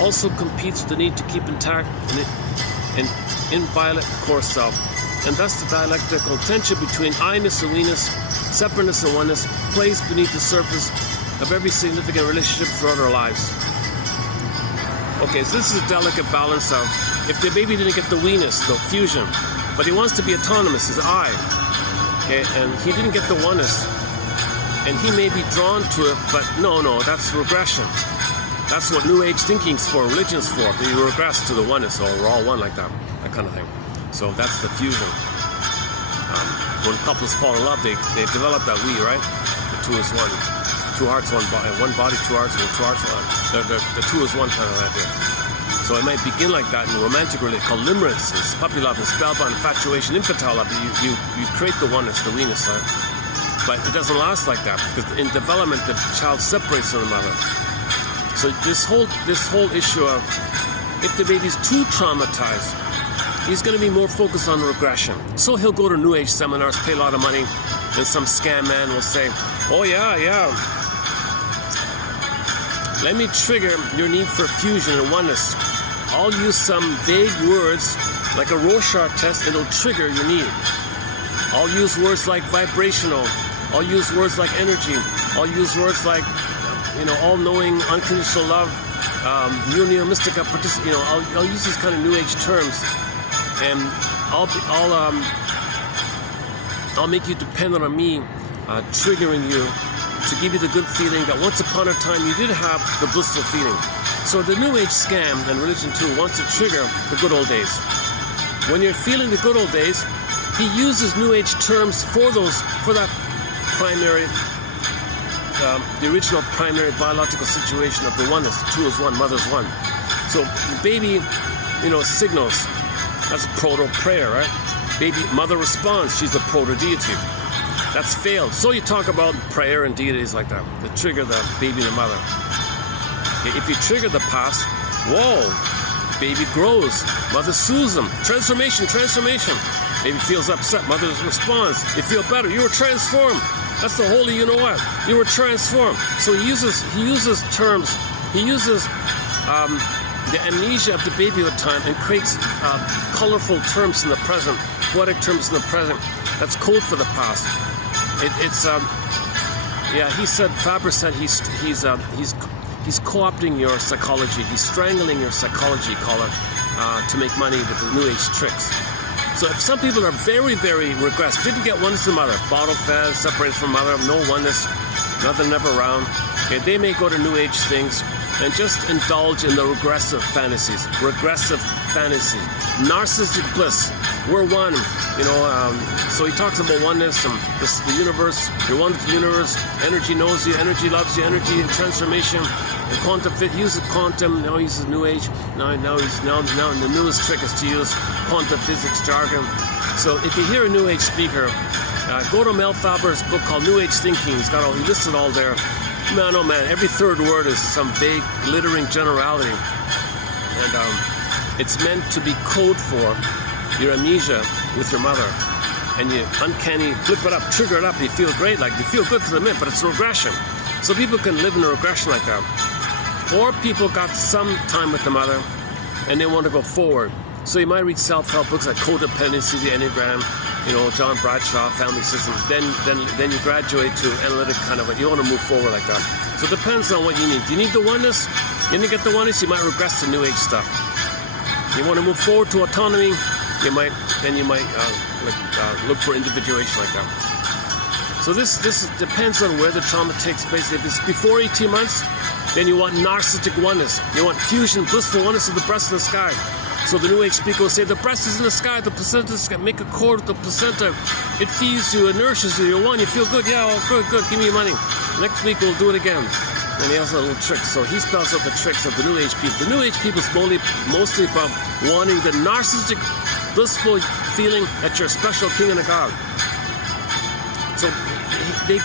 also competes with the need to keep intact an inviolate core self. And thus the dialectical tension between I-ness and we-ness, separateness and oneness, plays beneath the surface of every significant relationship throughout our lives. Okay, so this is a delicate balance of, if the baby didn't get the we-ness, the fusion, but he wants to be autonomous, his I, okay, and he didn't get the oneness, and he may be drawn to it, but no, that's regression. That's what New Age thinking's for, religion's for. You regress to the oneness, or we're all one like that kind of thing. So that's the fusion. When couples fall in love, they develop that we, right? The two is one. Two hearts, one body, two hearts, two hearts, one. The two is one kind of idea. So it might begin like that in romantic relationship called limerence, puppy love, and spellbound, infatuation, infantile love. You create the oneness, the we-ness, right? But it doesn't last like that, because in development the child separates from the mother. So this whole issue of, if the baby's too traumatized, he's going to be more focused on regression. So he'll go to New Age seminars, pay a lot of money, and some scam man will say, oh yeah, let me trigger your need for fusion and oneness. I'll use some vague words like a Rorschach test, and it'll trigger your need. I'll use words like vibrational. I'll use words like energy. I'll use words like, all-knowing, unconditional love, unio mystica, I'll use these kind of New Age terms, and I'll make you dependent on me, triggering you to give you the good feeling that once upon a time you did have the blissful feeling. So the New Age scam, and religion too, wants to trigger the good old days. When you're feeling the good old days, he uses New Age terms for that primary, the original primary biological situation of the oneness. The two is one, mother's one. So baby, signals. That's proto-prayer, right? Baby, mother responds. She's a proto-deity. That's failed. So you talk about prayer and deities like that, to trigger the baby and the mother. If you trigger the past, whoa, baby grows. Mother soothes them. Transformation. Baby feels upset. Mother responds. They feel better. You were transformed. That's the holy, you know what? You were transformed. So he uses terms. He uses the amnesia of the babyhood time and creates colorful terms in the present, poetic terms in the present. That's code for the past. He said, Faber said he's co-opting your psychology. He's strangling your psychology, call it, to make money with the New Age tricks. So if some people are very, very regressed, didn't get oneness to mother, bottle fed, separated from mother, no oneness, nothing ever around, okay, they may go to New Age things and just indulge in the regressive fantasies. Narcissistic bliss. We're one, so he talks about oneness and the universe. You're one with the universe. Energy knows you. Energy loves you. Energy and transformation. And quantum fit. He uses quantum. Now he uses New Age. Now the newest trick is to use quantum physics jargon. So if you hear a New Age speaker, go to Mel Faber's book called New Age Thinking. He listed all there. Man, oh man, every third word is some vague, glittering generality. And it's meant to be code for your amnesia with your mother. And you uncanny flip it up, trigger it up, you feel great, like you feel good for the minute, but it's regression. So people can live in a regression like that. Or people got some time with the mother and they want to go forward. So you might read self-help books like Codependency, the Enneagram, John Bradshaw, Family System. Then you graduate to analytic kind of, you want to move forward like that. So it depends on what you need. Do you need the oneness? You didn't get the oneness, you might regress to New Age stuff. You want to move forward to autonomy, you might look for individuation like that. So this depends on where the trauma takes place. If it's before 18 months, then you want narcissistic oneness. You want fusion, blissful oneness of the breast in the sky. So the New Age speaker will say, the breast is in the sky, the placenta is sky. Make a cord with the placenta. It feeds you, it nourishes you, you're one, you feel good. Yeah, oh, good, give me your money. Next week we'll do it again. And he has a little trick. So he spells out the tricks of the New Age people. The New Age people is mostly about wanting the narcissistic, blissful feeling that you're a special king and a god. So they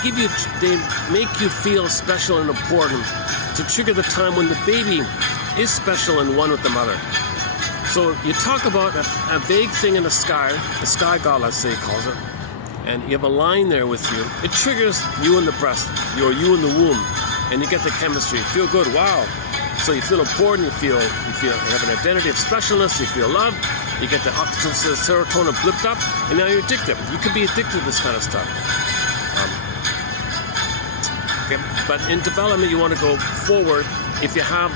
make you feel special and important to trigger the time when the baby is special and one with the mother. So you talk about a vague thing in the sky god, let's say he calls it, and you have a line there with you. It triggers you in the breast, or you in the womb, and you get the chemistry. You feel good, wow. So you feel important, you have an identity of specialness, you feel love, you get the oxytocin, serotonin blipped up, and now you're addicted. You could be addicted to this kind of stuff. Okay, but in development, you want to go forward. If you have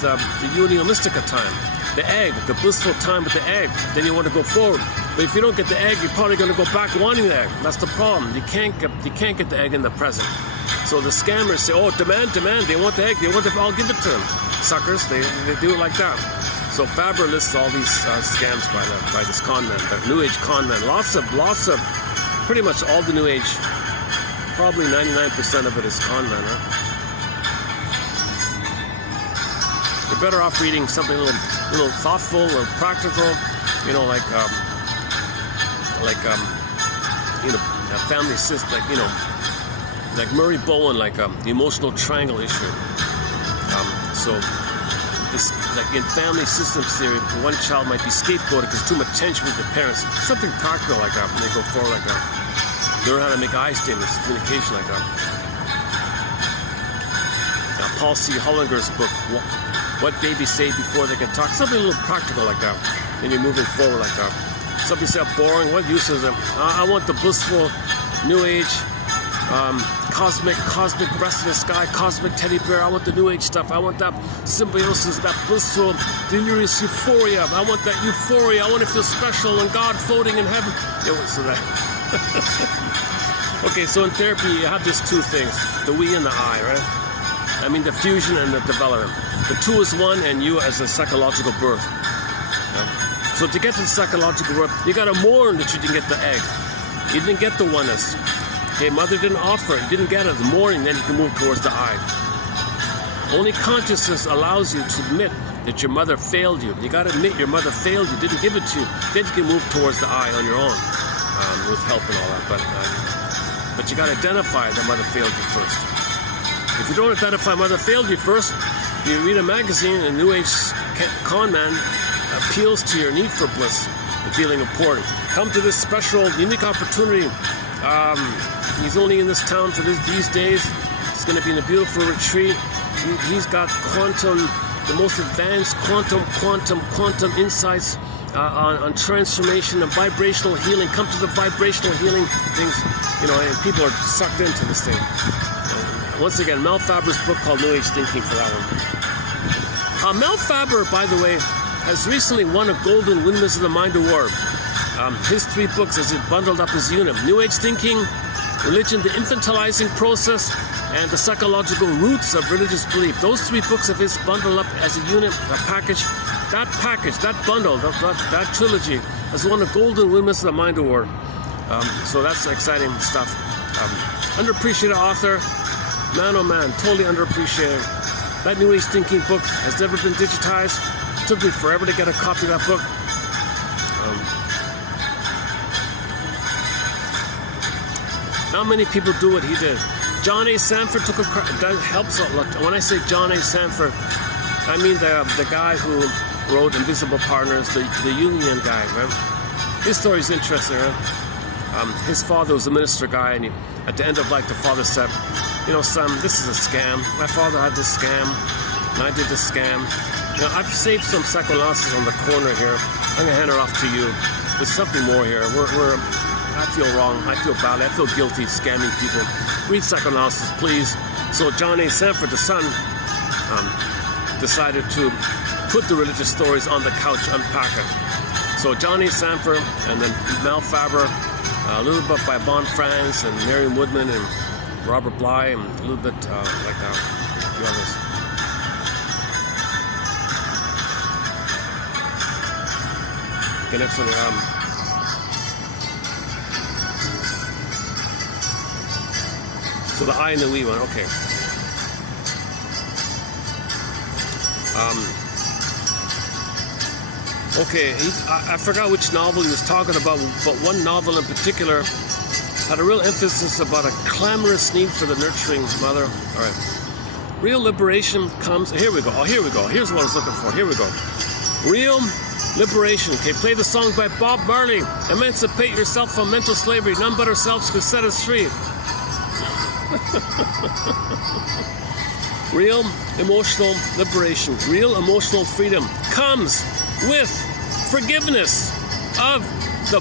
the unio mystica time, the egg, the blissful time with the egg, then you want to go forward. But if you don't get the egg, you're probably going to go back wanting the egg. That's the problem. You can't get the egg in the present. So the scammers say, oh, demand. They want the egg. I'll give it to them. Suckers. They do it like that. So Faber lists all these scams by this con man, the New Age con man. Lots of, pretty much all the New Age. Probably 99% of it is con man, right? You're better off reading something a little thoughtful or practical, you know, like family system, like Murray Bowen, like the emotional triangle issue. So this, like in family systems theory, one child might be scapegoated because too much tension with the parents. Something practical like that, and they go forward like that. Learn how to make eye statements, communication like that. Paul C. Hollinger's book, What Babies Say Before They Can Talk. Something a little practical like that. And you're moving forward like that. Some people say, boring. What use is it? I want the blissful, New Age, cosmic breast in the sky, cosmic teddy bear. I want the New Age stuff. I want that symbiosis, that blissful, delirious euphoria. I want that euphoria. I want to feel special and God floating in heaven. So that. Okay, so in therapy, you have just two things, the we and the I, right? I mean, the fusion and the development. The two is one, and you as a psychological birth. So to get to the psychological birth, you got to mourn that you didn't get the egg. You didn't get the oneness. Okay, mother didn't offer it, didn't get it. The mourning, then you can move towards the I. Only consciousness allows you to admit that your mother failed you. You got to admit your mother failed you, didn't give it to you. Then you can move towards the I on your own, with help and all that. But you got to identify that mother failed you first. If you don't identify mother failed you first, you read a magazine and New Age con man appeals to your need for bliss and feeling important. Come to this special, unique opportunity. He's only in this town for these days. It's going to be in a beautiful retreat. He's got the most advanced quantum insights on transformation and vibrational healing. Come to the vibrational healing things, and people are sucked into this thing. Once again, Mel Faber's book called New Age Thinking for that one. Mel Faber, by the way, has recently won a golden Windmills of the Mind award. His 3 books as it bundled up as unit: New Age Thinking, Religion, the Infantilizing Process, and the Psychological Roots of Religious Belief. Those 3 books of his bundled up as a unit, a package. That bundle, that trilogy has won a golden Windmills of the Mind award. So that's exciting stuff. Underappreciated author. Man, oh man, totally underappreciated. That New Age Thinking book has never been digitized. It took me forever to get a copy of that book. Not many people do what he did. John A. Sanford that helps a lot. When I say John A. Sanford, I mean the guy who wrote Invisible Partners, the Jungian guy, right? His story is interesting, right? His father was a minister guy, and at the end of life, the father said, son, this is a scam. My father had this scam, and I did this scam. I've saved some psychoanalysis on the corner here. I'm going to hand it off to you. There's something more here. I feel wrong. I feel bad. I feel guilty scamming people. Read psychoanalysis, please. So John A. Sanford, the son, decided to put the religious stories on the couch, unpack it. So John A. Sanford, and then Mel Faber, a little bit by Von Franz and Marion Woodman and Robert Bly, and a little bit like a few others. Okay, next one. So the I and the we one, okay. Okay, I forgot which novel he was talking about, but one novel in particular had a real emphasis about a clamorous need for the nurturing mother. All right. Real liberation comes, here we go, here's what I was looking for, here we go. Real liberation, okay, play the song by Bob Marley. Emancipate yourself from mental slavery, none but ourselves can set us free. Real emotional liberation, real emotional freedom comes with forgiveness of the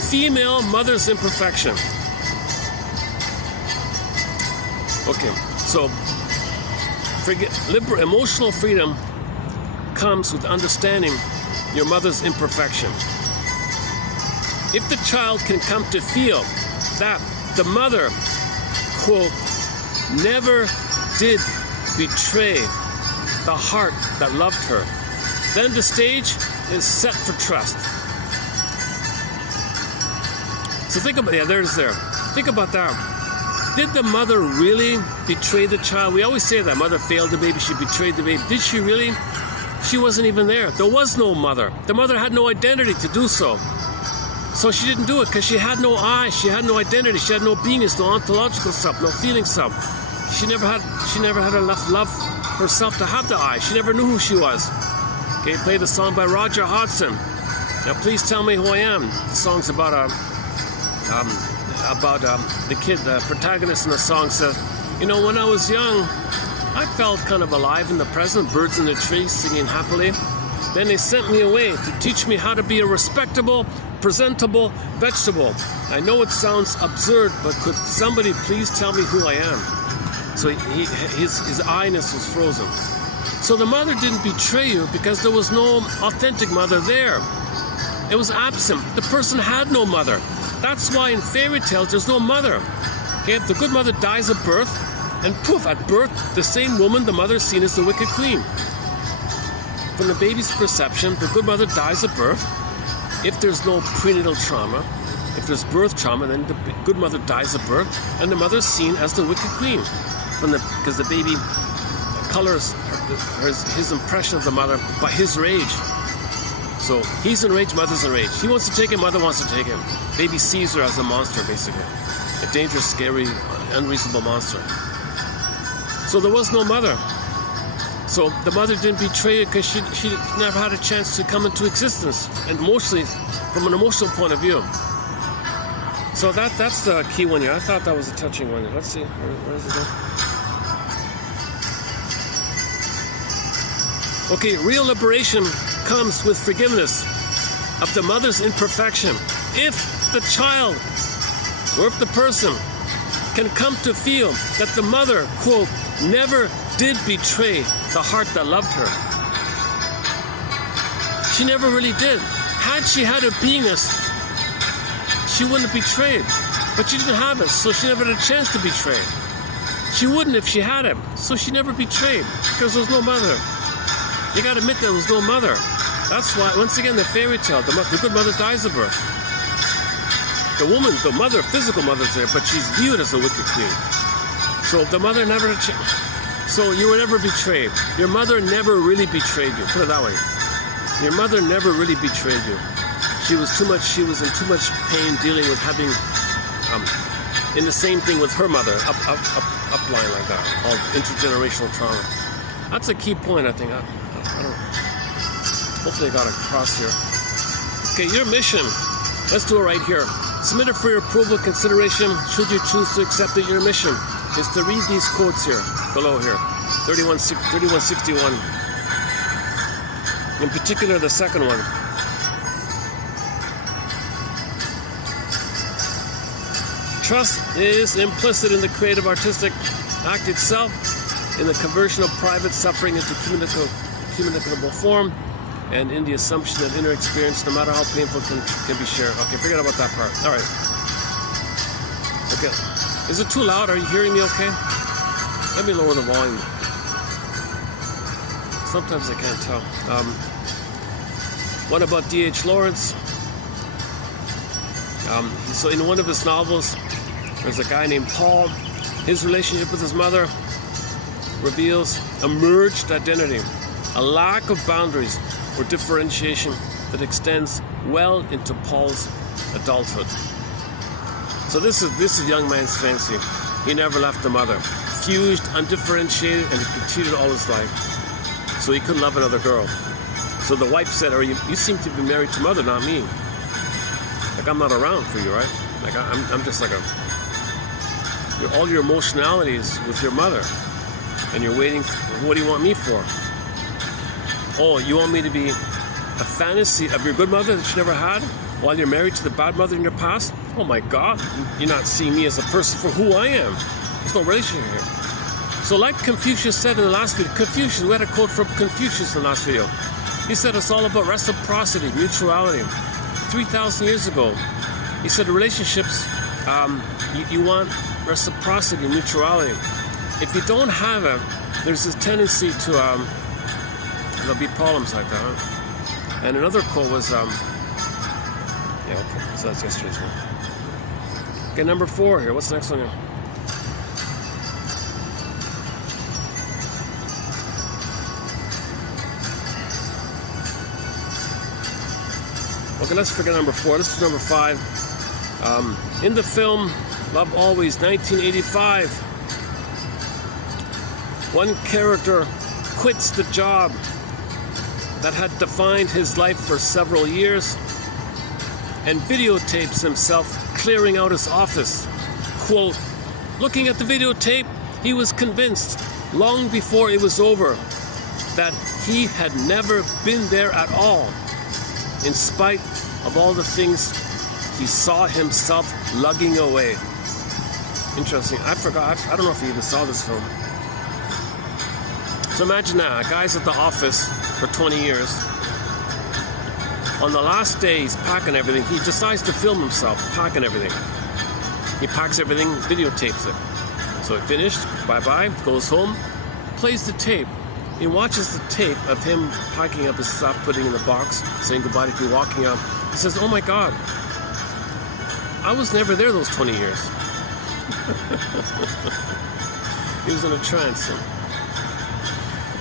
female mother's imperfection. Okay, so emotional freedom comes with understanding your mother's imperfection. If the child can come to feel that the mother, quote, never did betray the heart that loved her, then the stage is set for trust. So think about, think about that. Did the mother really betray the child? We always say that mother failed the baby, she betrayed the baby. Did she really? She wasn't even there. There was no mother. The mother had no identity to do so. So she didn't do it because she had no I, she had no identity, she had no beingness, no ontological self, no feeling self. She never had enough love herself to have the I. She never knew who she was. Okay, play the song by Roger Hodgson. Now please tell me who I am. The song's about the kid, the protagonist in the song says, you know, when I was young, I felt kind of alive in the present, birds in the trees singing happily. Then they sent me away to teach me how to be a respectable, presentable vegetable. I know it sounds absurd, but could somebody please tell me who I am? So his I-ness was frozen. So the mother didn't betray you because there was no authentic mother there. It was absent. The person had no mother. That's why in fairy tales there's no mother. Okay, if the good mother dies at birth, and poof, at birth, the same woman the mother is seen as the wicked queen. From the baby's perception, the good mother dies at birth. If there's no prenatal trauma, if there's birth trauma, then the good mother dies at birth, and the mother is seen as the wicked queen. Because the baby colors his impression of the mother by his rage. So he's enraged, mother's enraged. He wants to take him, mother wants to take him. Baby sees her as a monster, basically. A dangerous, scary, unreasonable monster. So there was no mother. So the mother didn't betray it because she never had a chance to come into existence, and mostly from an emotional point of view. So that's the key one here. I thought that was a touching one. Let's see, where is it go? Okay, real liberation comes with forgiveness of the mother's imperfection. If the child, or if the person, can come to feel that the mother, quote, never did betray the heart that loved her. She never really did. Had she had a beingness, she wouldn't have betrayed. But she didn't have it, so she never had a chance to betray. She wouldn't if she had him, so she never betrayed, because there was no mother. You gotta admit there was no mother. That's why, once again, the fairy tale, the good mother dies at birth. The woman, the mother, physical mother's there, but she's viewed as a wicked queen. So the mother never, so you were never betrayed. Your mother never really betrayed you, put it that way. Your mother never really betrayed you. She was in too much pain dealing with having, in the same thing with her mother, upline like that, all intergenerational trauma. That's a key point, I think. I don't, hopefully I got across here. Okay, your mission, let's do it right here. Submit it for your approval and consideration. Should you choose to accept it, your mission is to read these quotes here, below here, 3161. In particular, the second one. Trust is implicit in the creative artistic act itself, in the conversion of private suffering into communicable form, and in the assumption that inner experience, no matter how painful, can be shared. Okay, forget about that part. All right. Okay. Is it too loud? Are you hearing me okay? Let me lower the volume. Sometimes I can't tell. One about D.H. Lawrence. So in one of his novels, there's a guy named Paul. His relationship with his mother reveals a merged identity, a lack of boundaries or differentiation that extends well into Paul's adulthood. So this is young man's fancy. He never left the mother. Fused, undifferentiated, and he continued all his life. So he couldn't love another girl. So the wife said, "Or you seem to be married to mother, not me. Like I'm not around for you, right? Like I'm just like all your emotionality is with your mother, and you're waiting. What do you want me for? Oh, you want me to be a fantasy of your good mother that you never had, while you're married to the bad mother in your past? Oh my God, you're not seeing me as a person for who I am. There's no relationship here." So like Confucius said in the last video, we had a quote from Confucius in the last video. He said it's all about reciprocity, mutuality. 3,000 years ago, he said relationships, you want reciprocity, mutuality. If you don't have it, there's this tendency to, there'll be problems like that. Huh? And another quote was, yeah, okay, so that's yesterday's one. Okay, number 4 here. What's the next one here? Okay, let's forget number 4. This is number 5. In the film Love Always, 1985, one character quits the job that had defined his life for several years and videotapes himself clearing out his office. Quote, "Looking at the videotape, he was convinced long before it was over that he had never been there at all, in spite of all the things he saw himself lugging away." Interesting. I forgot. I don't know if you even saw this film. So imagine that. A guy's at the office for 20 years. On the last day, he's packing everything. He decides to film himself packing everything. He packs everything, videotapes it. So he finished, bye-bye, goes home, plays the tape. He watches the tape of him packing up his stuff, putting in the box, saying goodbye to people, walking out. He says, "Oh my God, I was never there those 20 years." He was in a trance.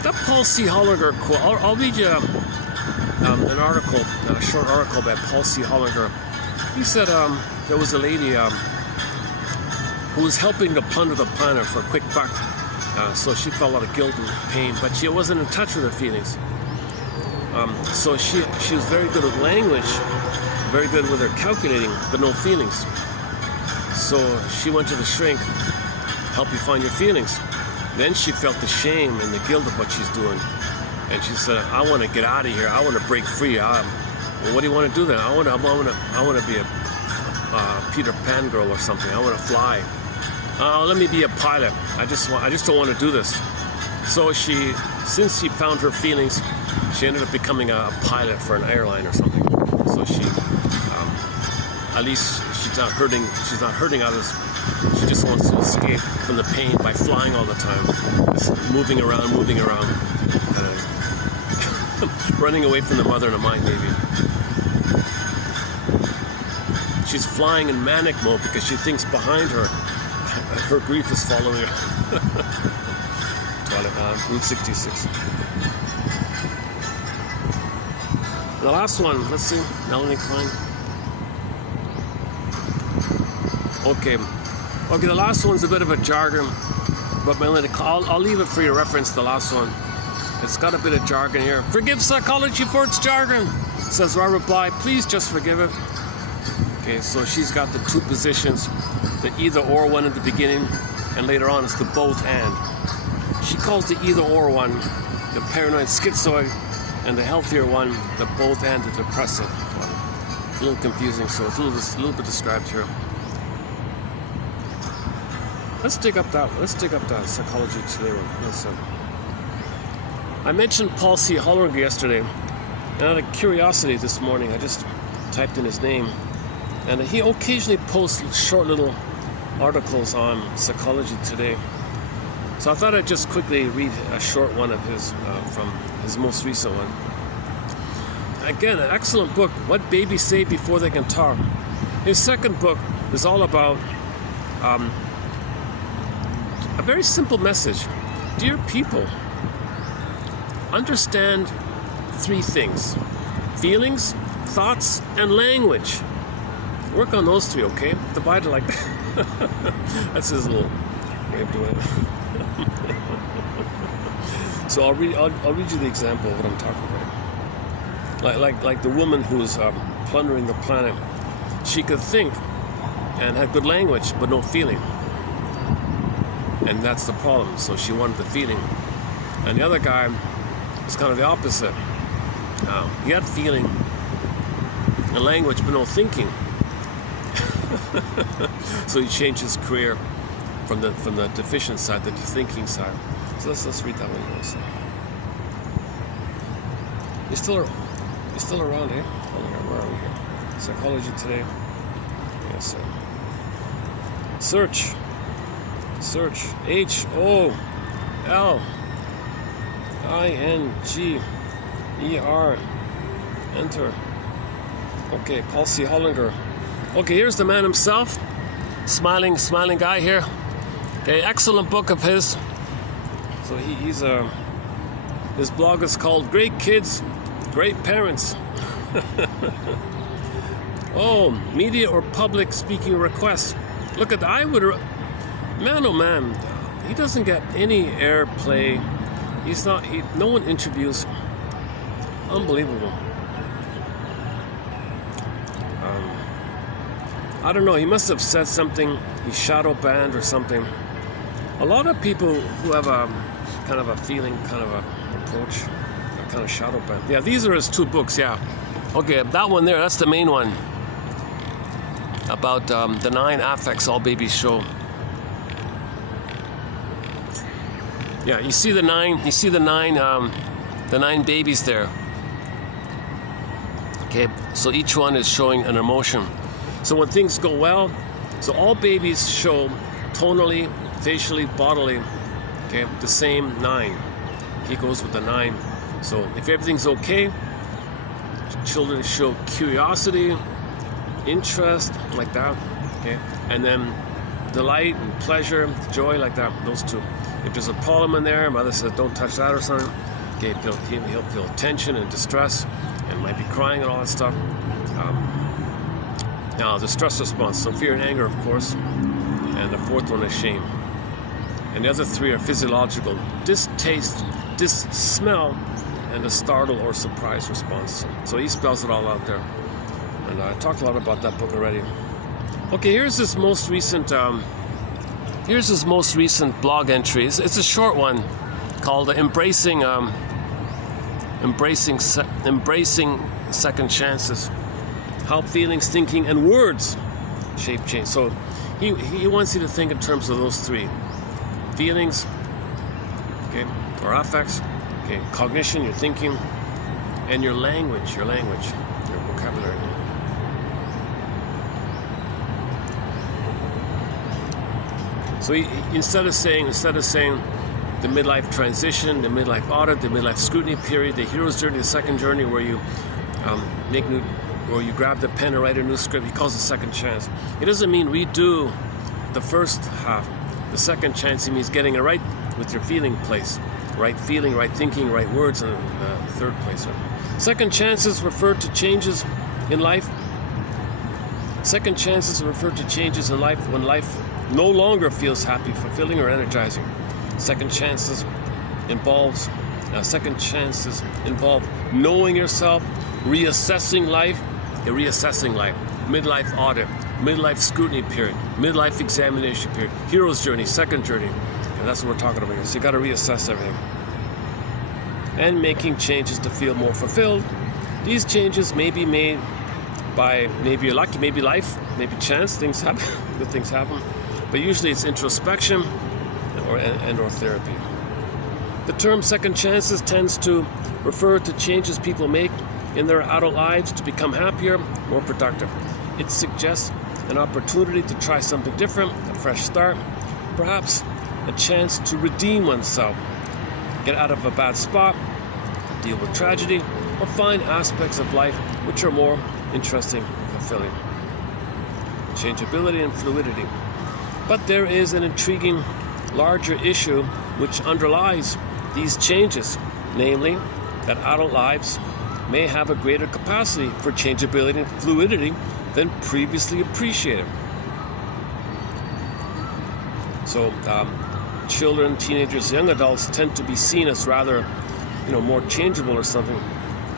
That Paul C. Hollinger quote, I'll read you an article, a short article by Paul C. Hollinger. He said there was a lady who was helping to plunder the planet for a quick buck. So she felt a lot of guilt and pain, but she wasn't in touch with her feelings. So she was very good with language, very good with her calculating, but no feelings. So she went to the shrink, "Help you find your feelings." Then she felt the shame and the guilt of what she's doing, and she said, "I want to get out of here. I want to break free." Well, what do you want to do then? I want to be a Peter Pan girl or something. I want to fly. Let me be a pilot. I just don't want to do this. So since she found her feelings, she ended up becoming a pilot for an airline or something. So at least she's not hurting others. She just wants to escape from the pain by flying all the time, just moving around, kind of running away from the mother in a mind, maybe. She's flying in manic mode because she thinks behind her, her grief is following her. Route 66. The last one, let's see, Melanie Klein. Okay, the last one's a bit of a jargon, but I'll leave it for your reference, the last one. It's got a bit of jargon here. "Forgive psychology for its jargon," says Robert Bly. "Please just forgive it." Okay, so she's got the two positions, the either or one at the beginning, and later on it's the both and. She calls the either or one the paranoid schizoid, and the healthier one the both and, the depressive. A little confusing, so it's a little bit described here. Let's dig up that Psychology Today one. I mentioned Paul C. Hollinger yesterday, and out of curiosity this morning, I just typed in his name, and he occasionally posts short little articles on Psychology Today. So I thought I'd just quickly read a short one of his from his most recent one. Again, an excellent book, What Babies Say Before They Can Talk. His second book is all about a very simple message. Dear people, understand 3 things: feelings, thoughts, and language. Work on those 3, okay? Divide it like that. That's his little way of doing it. So I'll read you the example of what I'm talking about. Like the woman who's plundering the planet. She could think and had good language, but no feeling. And that's the problem. So she wanted the feeling. And the other guy was kind of the opposite. He had feeling and language, but no thinking. So he changed his career from the deficient side to the thinking side. So let's read that one also. You're still around, eh? Where are we here? Psychology Today. Yes, sir. Search. HOLLINGER. Enter. Okay, Paul C. Hollinger. Okay, here's the man himself. Smiling guy here. Okay, excellent book of his. So he's his blog is called Great Kids, Great Parents. Oh, media or public speaking requests. Look at that. Man, oh man, he doesn't get any airplay. No one interviews. Unbelievable. I don't know, he must have said something. He's shadow banned or something. A lot of people who have a kind of a feeling, kind of a approach, are kind of shadow banned. Yeah, these are his 2 books, yeah. Okay, that one there, that's the main one. About the 9 affects all babies show. Yeah, you see the 9 babies there. Okay, so each one is showing an emotion. So when things go well, so all babies show tonally, facially, bodily, okay, the same 9. He goes with the 9. So if everything's okay, children show curiosity, interest, like that, okay, and then delight and pleasure, joy, like that, those 2. If there's a problem in there, mother says don't touch that or something, okay, he'll feel tension and distress and might be crying and all that stuff. Now the stress response, so fear and anger, of course, and the 4th one is shame. And the other 3 are physiological: distaste, smell, and a startle or surprise response. So he spells it all out there. And I talked a lot about that book already. Okay, here's his most recent blog entry. It's a short one called "Embracing Second Chances: How Feelings, Thinking, and Words Shape Change." So he wants you to think in terms of those 3: feelings, okay, or affects, okay, cognition, your thinking, and your language, your vocabulary. So instead of saying the midlife transition, the midlife audit, the midlife scrutiny period, the hero's journey, the second journey, where you where you grab the pen and write a new script, he calls it second chance. It doesn't mean redo the first half. The second chance, he means getting it right with your feeling place. Right feeling, right thinking, right words, and third place. Second chances refer to changes in life. Second chances refer to changes in life when life no longer feels happy, fulfilling, or energizing. Second chances involve knowing yourself, reassessing life, midlife audit, midlife scrutiny period, midlife examination period, hero's journey, second journey. And that's what we're talking about here. So you got to reassess everything. And making changes to feel more fulfilled. These changes may be made by maybe you're lucky, maybe life, maybe chance, things happen, good things happen. But usually it's introspection or therapy. The term second chances tends to refer to changes people make in their adult lives to become happier, more productive. It suggests an opportunity to try something different, a fresh start, perhaps a chance to redeem oneself, get out of a bad spot, deal with tragedy, or find aspects of life which are more interesting and fulfilling. Changeability and fluidity. But there is an intriguing larger issue which underlies these changes, namely that adult lives may have a greater capacity for changeability and fluidity than previously appreciated. So children, teenagers, young adults tend to be seen as rather, more changeable or something,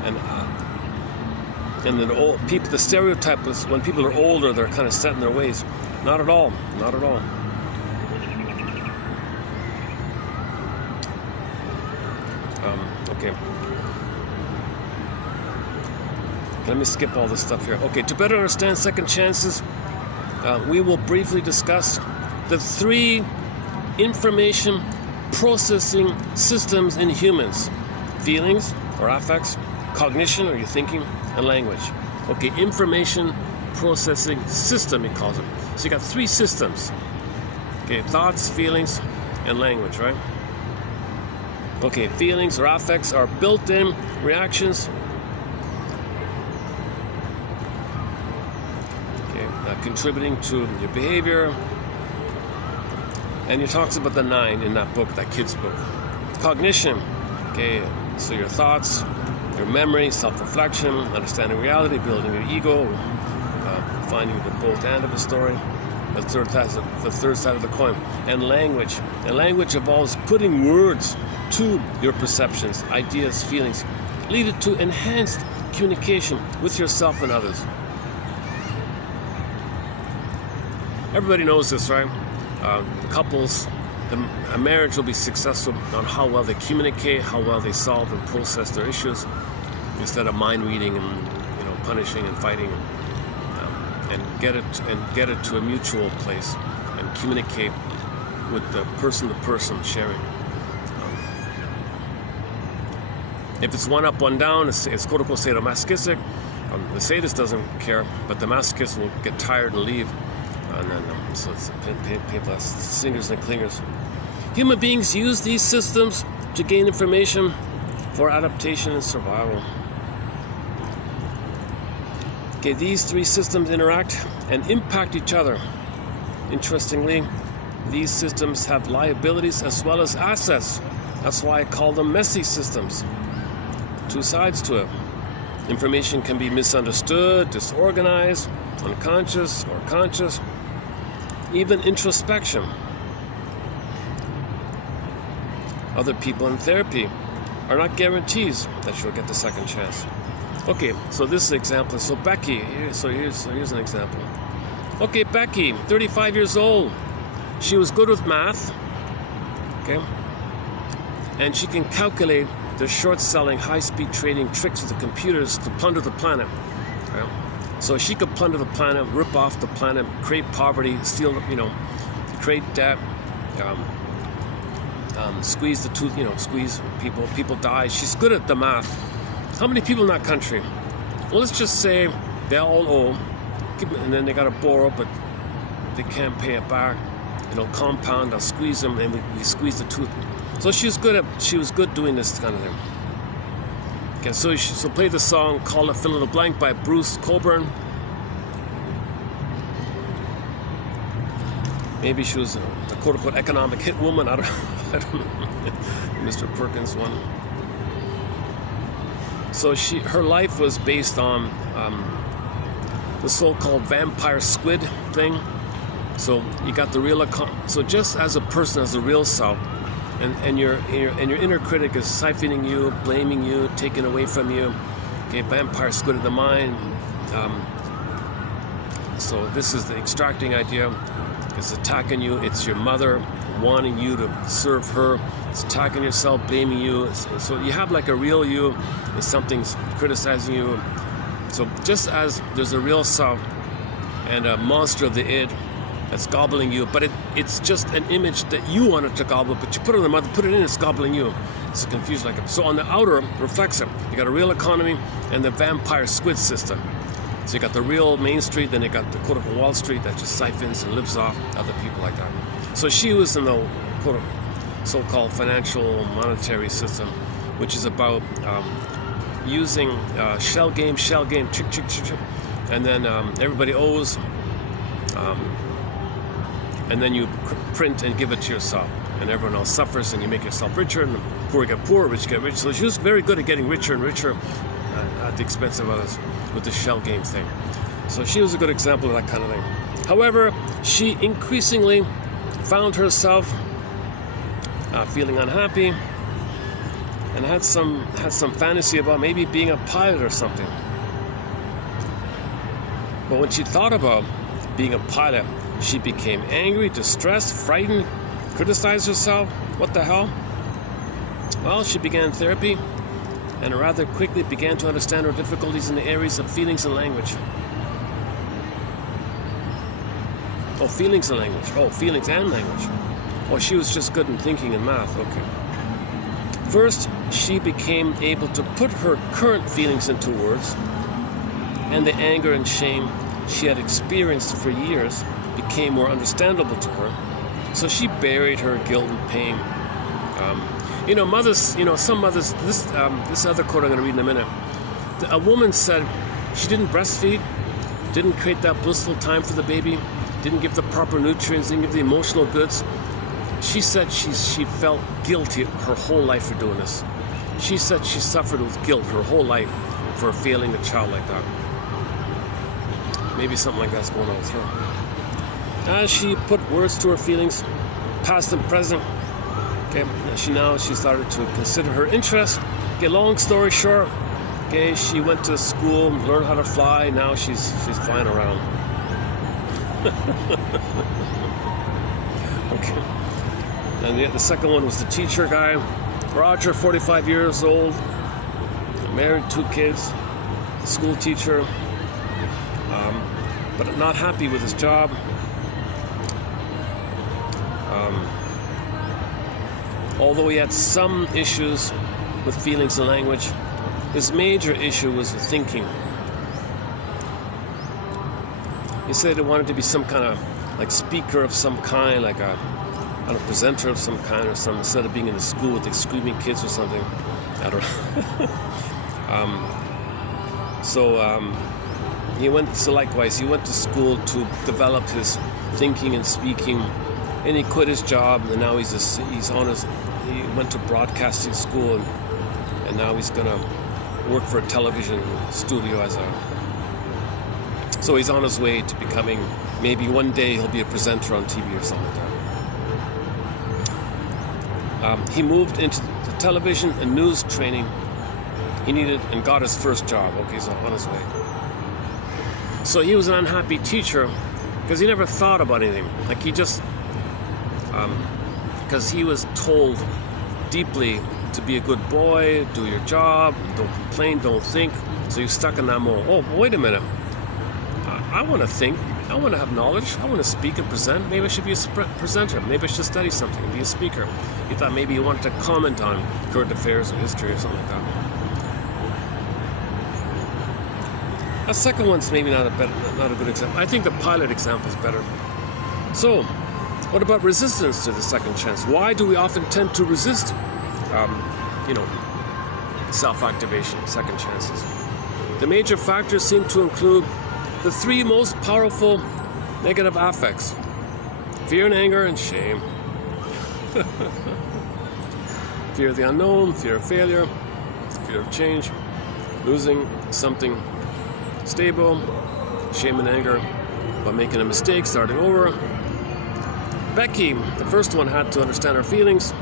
and then old people. The stereotype is when people are older, they're kind of set in their ways. Not at all. Not at all. Okay. Let me skip all this stuff here. Okay, to better understand second chances, we will briefly discuss the 3 information processing systems in humans: feelings or affects, cognition or your thinking, and language. Okay, information processing system, he calls it. So you got 3 systems. Okay, thoughts, feelings, and language, right? Okay, feelings or affects are built-in reactions. Okay, contributing to your behavior. And he talks about the 9 in that book, that kid's book. Cognition. Okay, so your thoughts, your memory, self-reflection, understanding reality, building your ego, finding the both end of the story. The third side of the coin. And language. And language involves putting words to your perceptions, ideas, feelings, leading to enhanced communication with yourself and others. Everybody knows this, right? Couples, a marriage will be successful on how well they communicate, how well they solve and process their issues, instead of mind reading and punishing and fighting, and get it to a mutual place and communicate with the person-to-person sharing. If it's one up, one down, it's quote-unquote sadomasochistic. The sadist doesn't care, but the masochist will get tired and leave. And then, so it's painful. Singers and clingers. Human beings use these systems to gain information for adaptation and survival. Okay, these 3 systems interact and impact each other. Interestingly, these systems have liabilities as well as assets. That's why I call them messy systems. 2 sides to it. Information can be misunderstood, disorganized, unconscious or conscious, even introspection. Other people in therapy are not guarantees that you'll get the second chance. Okay, so this is an example. So Becky, here's an example. Okay, Becky, 35 years old. She was good with math, okay? And she can calculate the short-selling, high-speed trading tricks with the computers to plunder the planet. Okay? So she could plunder the planet, rip off the planet, create poverty, steal, create debt, squeeze the tooth, squeeze people die. She's good at the math. How many people in that country? Well, let's just say they all owe, and then they got to borrow, but they can't pay it back. It'll compound, I'll squeeze them, and we squeeze the tooth. So she was good doing this kind of thing. Okay, so play the song Call It Fill in the Blank by Bruce Cockburn. Maybe she was a quote-unquote economic hit woman. I don't know. Mr. Perkins one. So her life was based on the so-called vampire squid thing. So you got the real so just as a person has a real self, and your inner critic is siphoning you, blaming you, taking away from you. Okay, vampire squid of the mind. So this is the extracting idea. It's attacking you. It's your mother wanting you to serve her. It's attacking yourself, blaming you. So you have like a real you, and something's criticizing you. So just as there's a real self and a monster of the id that's gobbling you, but it's just an image that you wanted to gobble, but you put it on the mother, put it in, it's gobbling you. It's confused like it. So on the outer reflects it. You got a real economy and the vampire squid system. So you got the real Main Street, then you got the quote-unquote Wall Street that just siphons and lives off other people like that. So she was in the quote-unquote so-called financial monetary system, which is about using shell game, chick, and then everybody owes, and then you print and give it to yourself. and everyone else suffers, and you make yourself richer, and the poor get poor, rich get rich. So she was very good at getting richer and richer at the expense of others with the shell game thing. So she was a good example of that kind of thing. However, she increasingly found herself feeling unhappy, and had some fantasy about maybe being a pilot or something. But when she thought about being a pilot, she became angry, distressed, frightened, criticized herself. What the hell? Well, she began therapy and rather quickly began to understand her difficulties in the areas of feelings and language. Oh, feelings and language. Oh, feelings and language. Oh, she was just good in thinking and math. Okay. First, she became able to put her current feelings into words, and the anger and shame she had experienced for years became more understandable to her. So she buried her guilt and pain. Mothers, some mothers, this other quote I'm going to read in a minute. A woman said she didn't breastfeed, didn't create that blissful time for the baby, didn't give the proper nutrients, didn't give the emotional goods. She said she felt guilty her whole life for doing this. She said she suffered with guilt her whole life for failing a child like that. Maybe something like that's going on with her. As she put words to her feelings, past and present, okay, she started to consider her interests. Okay, long story short, okay, she went to school, learned how to fly. Now she's flying around. Okay. And the second one was the teacher guy. Roger, 45 years old, married, 2 kids, school teacher, but not happy with his job. Although he had some issues with feelings and language, his major issue was the thinking. He said he wanted to be some kind of like speaker of some kind, like a presenter of some kind or something, instead of being in the school with the screaming kids or something. I don't know. So likewise, he went to school to develop his thinking and speaking, and he quit his job, and now he went to broadcasting school, and now he's gonna work for a television studio so he's on his way to becoming, maybe one day he'll be a presenter on TV or something like that. He moved into the television and news training he needed and got his first job. Okay, he's on his way. So he was an unhappy teacher because he never thought about anything. Like he just, because he was told deeply to be a good boy, do your job, don't complain, don't think. So you're stuck in that mode. Oh, wait a minute. I want to think. I want to have knowledge. I want to speak and present. Maybe I should be a presenter. Maybe I should study something and be a speaker. He thought maybe he wanted to comment on current affairs or history or something like that. A second one's maybe not a good example. I think the pilot example is better. So, what about resistance to the second chance? Why do we often tend to resist, self-activation, second chances? The major factors seem to include the 3 most powerful negative affects: fear and anger and shame. Fear of the unknown, fear of failure, fear of change, losing something stable, shame and anger about making a mistake, starting over. Becky, the first one, had to understand her feelings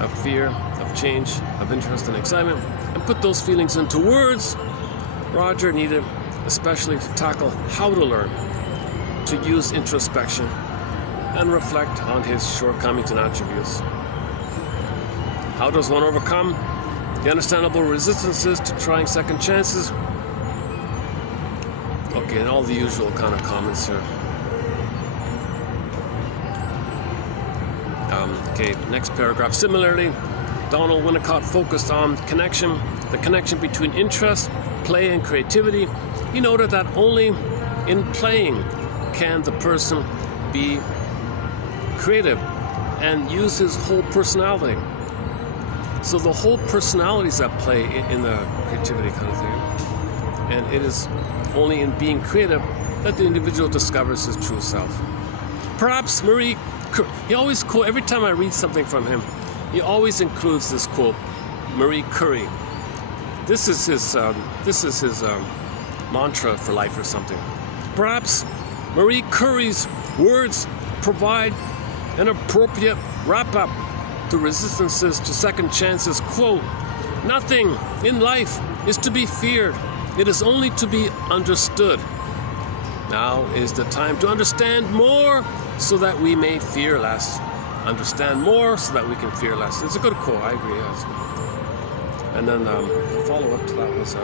of fear, of change, of interest and excitement, and put those feelings into words. Roger needed especially to tackle how to learn to use introspection and reflect on his shortcomings and attributes. How does one overcome the understandable resistances to trying second chances? Okay, and all the usual kind of comments here. Okay, next paragraph. Similarly, Donald Winnicott focused on the connection between interest, play, and creativity. He noted that only in playing can the person be creative and use his whole personality. So the whole personality is at play in the creativity kind of thing. And it is only in being creative that the individual discovers his true self. Perhaps Marie He always quote, every time I read something from him, he always includes this quote, Marie Curie. This is his mantra for life or something. Perhaps Marie Curie's words provide an appropriate wrap-up to resistances to second chances. Quote, nothing in life is to be feared. It is only to be understood. Now is the time to understand more so that we may fear less. Understand more so that we can fear less. It's a good quote, I agree. Yes. And then the follow-up to that was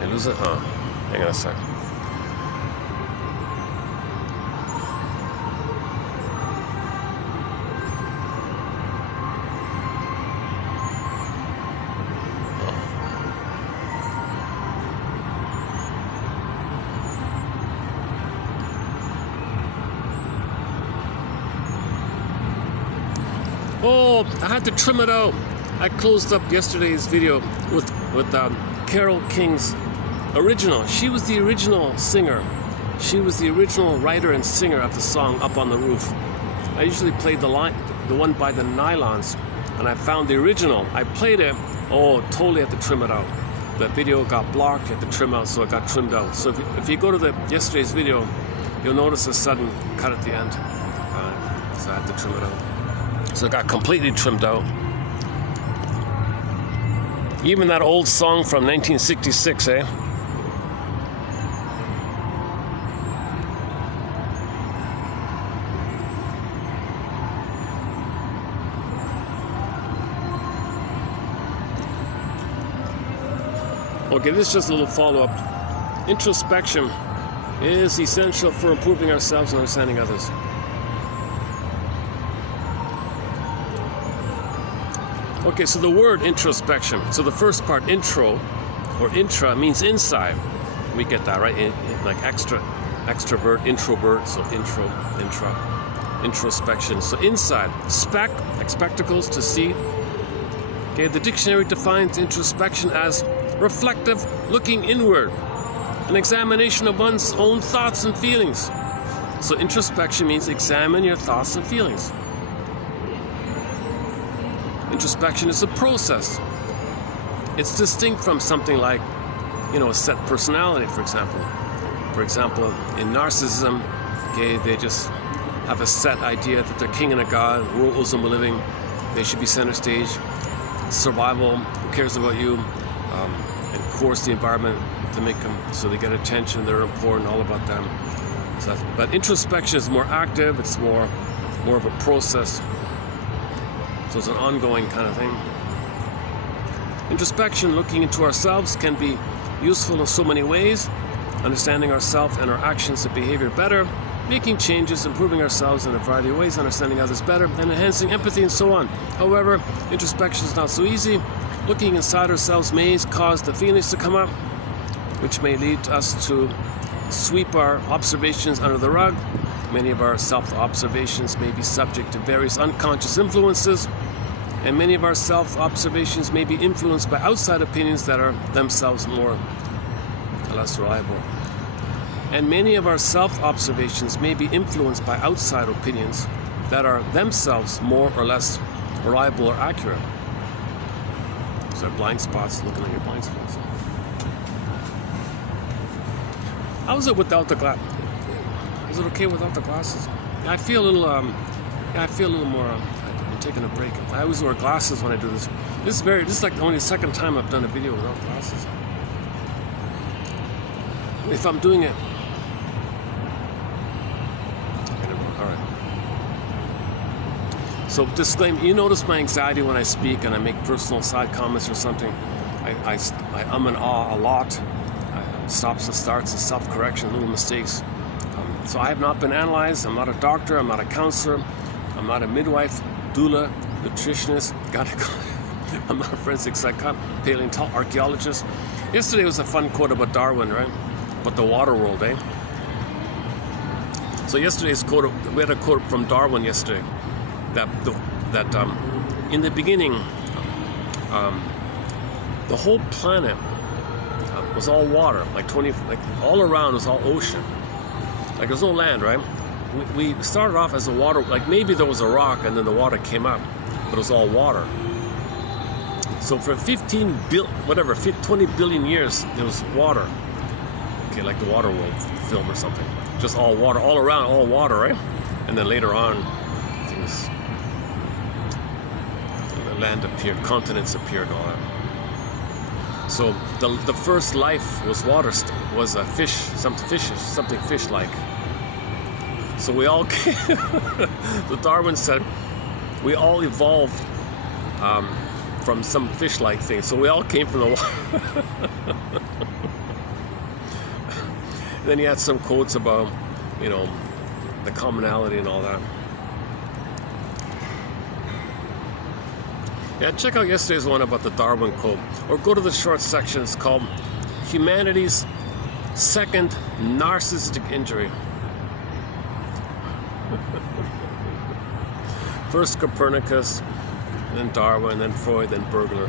I lose it? Oh, hang on a sec. Oh, I had to trim it out. I closed up yesterday's video with Carole King's original. She was the original singer. She was the original writer and singer of the song Up on the Roof. I usually played the one by the Nylons, and I found the original. I played it. Oh, totally had to trim it out. The video got blocked, had to trim out, so it got trimmed out. So if you go to the yesterday's video, you'll notice a sudden cut at the end. So I had to trim it out. So it got completely trimmed out. Even that old song from 1966, eh? Okay, this is just a little follow-up. Introspection is essential for improving ourselves and understanding others. Okay, so the word introspection. So the first part, intro or intra, means inside. We get that, right? Like extrovert, introvert. So intro, intra, introspection. So inside. Spec, like spectacles, to see. Okay, the dictionary defines introspection as reflective, looking inward, an examination of one's own thoughts and feelings. So introspection means examine your thoughts and feelings. Introspection is a process. It's distinct from something like, a set personality, for example. For example, in narcissism, okay, they just have a set idea that they're king and a god, rules them living, they should be center stage. Survival, who cares about you? And coerce the environment to make them so they get attention, they're important, all about them. So but introspection is more active, it's more of a process. So it's an ongoing kind of thing. Introspection, looking into ourselves, can be useful in so many ways. Understanding ourselves and our actions and behavior better, making changes, improving ourselves in a variety of ways, understanding others better, and enhancing empathy and so on. However, introspection is not so easy. Looking inside ourselves may cause the feelings to come up, which may lead us to sweep our observations under the rug. Many of our self-observations may be subject to various unconscious influences, and many of our self-observations may be influenced by outside opinions that are themselves more or less reliable. And many of our self-observations may be influenced by outside opinions that are themselves more or less reliable or accurate. These are blind spots, looking at your blind spots. How is it without the glass? Is it okay without the glasses? I feel a little, more, I'm taking a break. I always wear glasses when I do this. This is like only the second time I've done a video without glasses. If I'm doing it, all right. So disclaimer, you notice my anxiety when I speak and I make personal side comments or something. I and ah a lot. Stops and starts and self-correction, little mistakes. So I have not been analyzed. I'm not a doctor. I'm not a counselor. I'm not a midwife, doula, nutritionist. I'm not a forensic paleontologist, archaeologist. Yesterday was a fun quote about Darwin, right? About the water world, eh? So yesterday's quote, we had a quote from Darwin yesterday that in the beginning, the whole planet was all water, like all around was all ocean. Like there's no land, right? We started off as a water, like maybe there was a rock and then the water came up, but it was all water. So for 20 billion years, there was water. Okay, like the Waterworld film or something. Just all water, all around, all water, right? And then later on, things, the land appeared, continents appeared, and all that. So the first life was water, was a fish, something fish-like. So we all came, so Darwin said, we all evolved from some fish-like thing. So we all came from the water. Then he had some quotes about, you know, the commonality and all that. Yeah, check out yesterday's one about the Darwin quote, or go to the short sections called Humanity's Second Narcissistic Injury. First Copernicus, then Darwin, then Freud, then Burglar.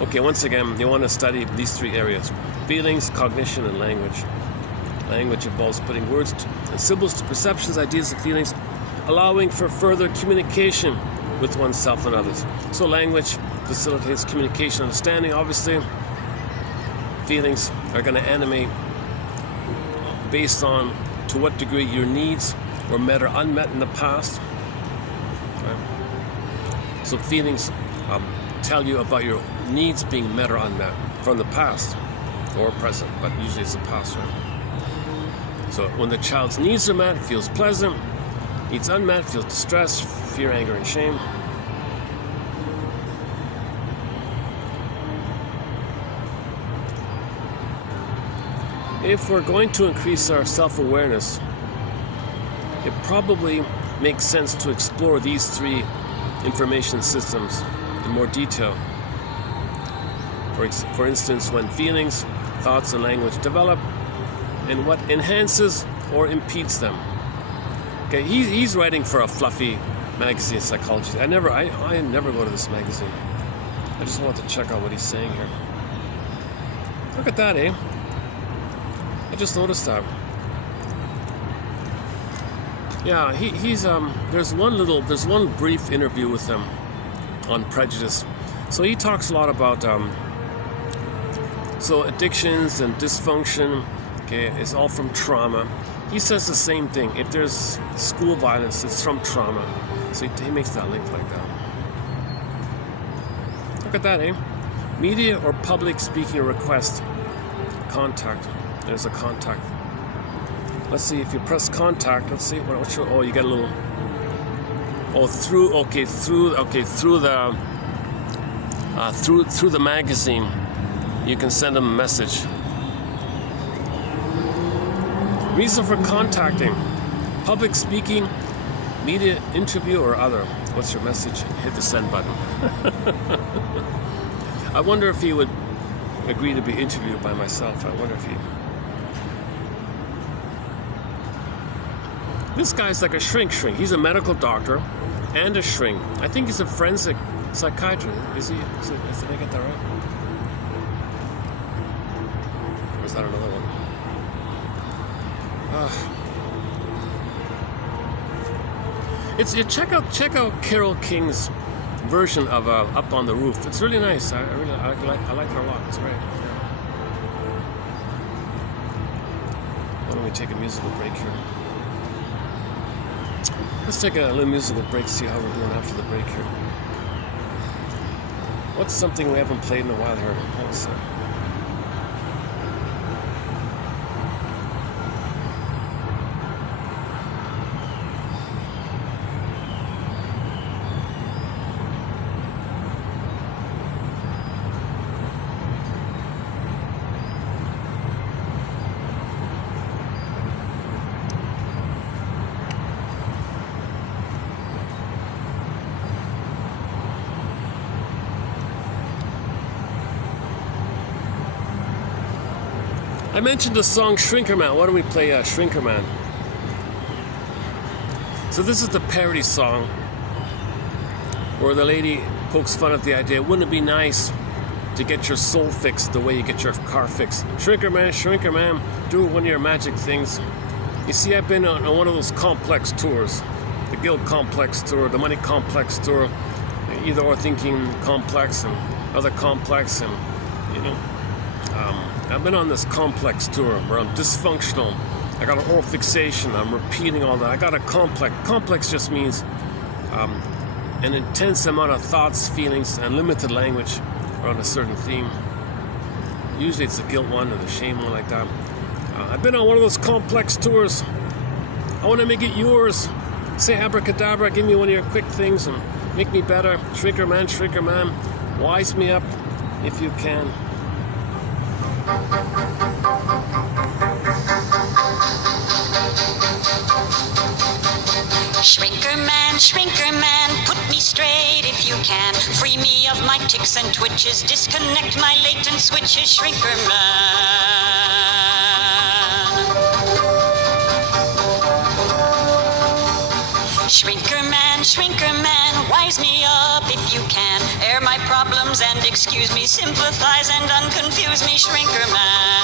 Okay, once again, you want to study these three areas: feelings, cognition, and language. Language involves putting words and symbols to perceptions, ideas, and feelings, allowing for further communication with oneself and others. So language facilitates communication, understanding, obviously. Feelings are going to animate based on to what degree your needs were met or unmet in the past. Okay. So feelings tell you about your needs being met or unmet from the past or present, but usually it's the past, right? So when the child's needs are met, it feels pleasant. Needs unmet, feels distress, fear, anger, and shame. If we're going to increase our self-awareness, it probably makes sense to explore these three information systems in more detail. For instance, when feelings, thoughts, and language develop, and what enhances or impedes them. Okay, he's writing for a fluffy magazine, Psychology. I never go to this magazine. I just want to check out what he's saying here. Look at that, eh? I just noticed that. Yeah, he's there's one brief interview with him on prejudice. So he talks a lot about so addictions and dysfunction. Okay, it's all from trauma. He says the same thing. If there's school violence, it's from trauma. So he makes that link like that. Look at that, eh? Media or public speaking request. Contact. There's a contact. Let's see if you press contact. Let's see what show. Oh, you get a little. Oh, through the magazine, you can send them a message. Reason for contacting: public speaking, media interview, or other. What's your message? Hit the send button. I wonder if he would agree to be interviewed by myself. I wonder if he. This guy's like a shrink. He's a medical doctor and a shrink. I think he's a forensic psychiatrist. Is he? Did I get that right? Or is that another one? Check out Carole King's version of Up on the Roof. It's really nice. I like it a lot. It's great. Yeah. Why don't we take a musical break here? Let's take a little musical break, see how we're doing after the break here. What's something we haven't played in a while here? Let's I mentioned the song Shrinker Man. Why don't we play Shrinker Man? So this is the parody song Where the lady pokes fun at the idea, wouldn't it be nice to get your soul fixed the way you get your car fixed? Shrinker man, do one of your magic things. You see, I've been on one of those complex tours, the guilt complex tour, the money complex tour, either or thinking complex and other complex, and you know, I've been on this complex tour where I'm dysfunctional. I got an oral fixation. I'm repeating all that. I got a complex. Complex just means an intense amount of thoughts, feelings, and limited language around a certain theme. Usually it's the guilt one or the shame one, like that. I've been on one of those complex tours. I want to make it yours. Say abracadabra, give me one of your quick things and make me better. Shrinker man, wise me up if you can. Shrinker man, put me straight if you can. Free me of my tics and twitches, disconnect my latent switches, shrinker man. Shrinker man, wise me up if you can. Air my problems and excuse me, sympathize and unconfuse me, shrinker man.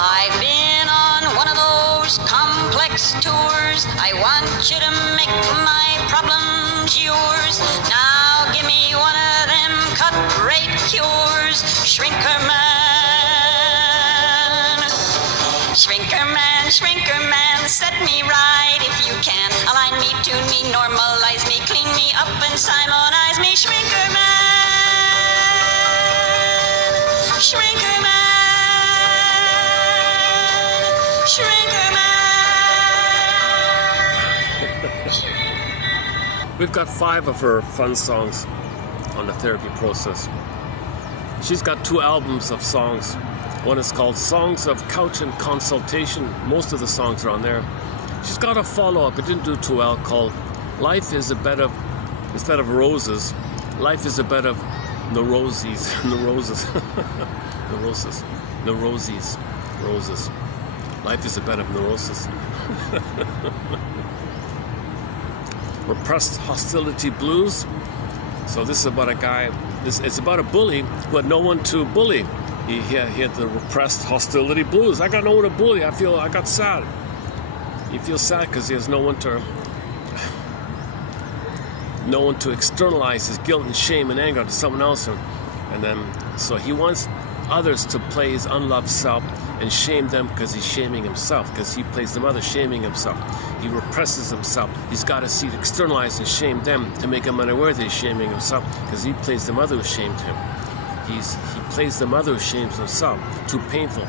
I've been on one of those complex tours. I want you to make my problems yours. Now give me one of them cut-rate cures, shrinker man. Shrinker man, set me right if you can. Align me, tune me, normalize me, clean me up and simonize me, shrinker man. Shrinker man. Shrinker man. We've got 5 of her fun songs on the therapy process. She's got 2 albums of songs. One is called Songs of Couch and Consultation. Most of the songs are on there. She's got a follow-up, it didn't do too well, called Life is a Bed of, instead of roses, life is a bed of neuroses. Neuroses. Roses. Life is a bed of neurosis. Repressed hostility blues. So this is about a guy, it's about a bully who had no one to bully. He had the repressed hostility blues. I got no one to bully. I got sad. He feels sad because he has no one to externalize his guilt and shame and anger to someone else. And then, so he wants others to play his unloved self and shame them because he's shaming himself, because he plays them others shaming himself. He represses himself. He's got to see it externalize and shame them to make him unaware that he's shaming himself, because he plays them others who shamed him. He plays the mother who shames himself. Too painful.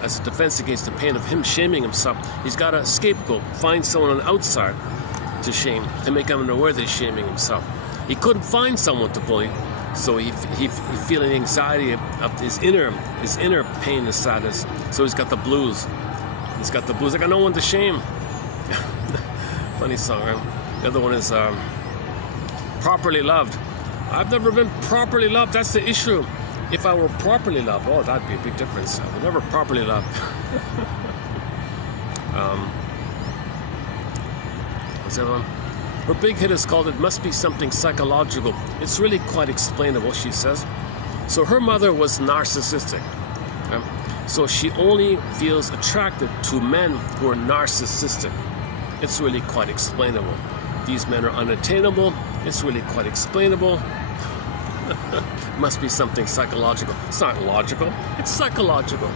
As a defense against the pain of him shaming himself, he's got a scapegoat. Find someone on the outside to shame, to make him unaware that he's shaming himself. He couldn't find someone to bully, so he feeling anxiety of his inner pain and sadness. So he's got the blues. I got no one to shame. Funny song, right? The other one is Properly Loved. I've never been properly loved. That's the issue. If I were properly loved, oh, that'd be a big difference. I was never properly loved. What's the other one? Her big hit is called It Must Be Something Psychological. It's really quite explainable, she says. So her mother was narcissistic. So she only feels attracted to men who are narcissistic. It's really quite explainable. These men are unattainable. It's really quite explainable. Must be something psychological. It's not logical. It's psychological.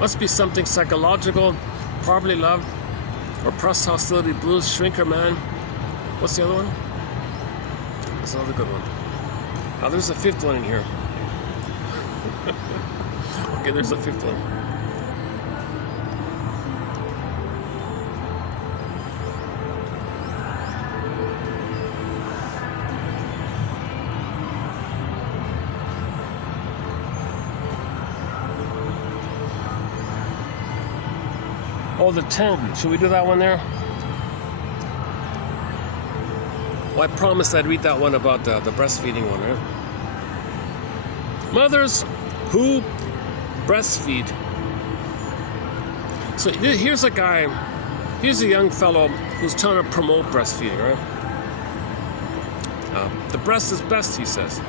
Must be something psychological. Probably love. Repressed hostility blues. Shrinker man. What's the other one? There's another good one. Oh, there's a 5th one in here. Okay, there's a 5th one. Oh, the 10. Should we do that one there? Well, I promised I'd read that one about the breastfeeding one, right? Mothers who breastfeed So here's a guy, here's a young fellow who's trying to promote breastfeeding, right? The breast is best, he says.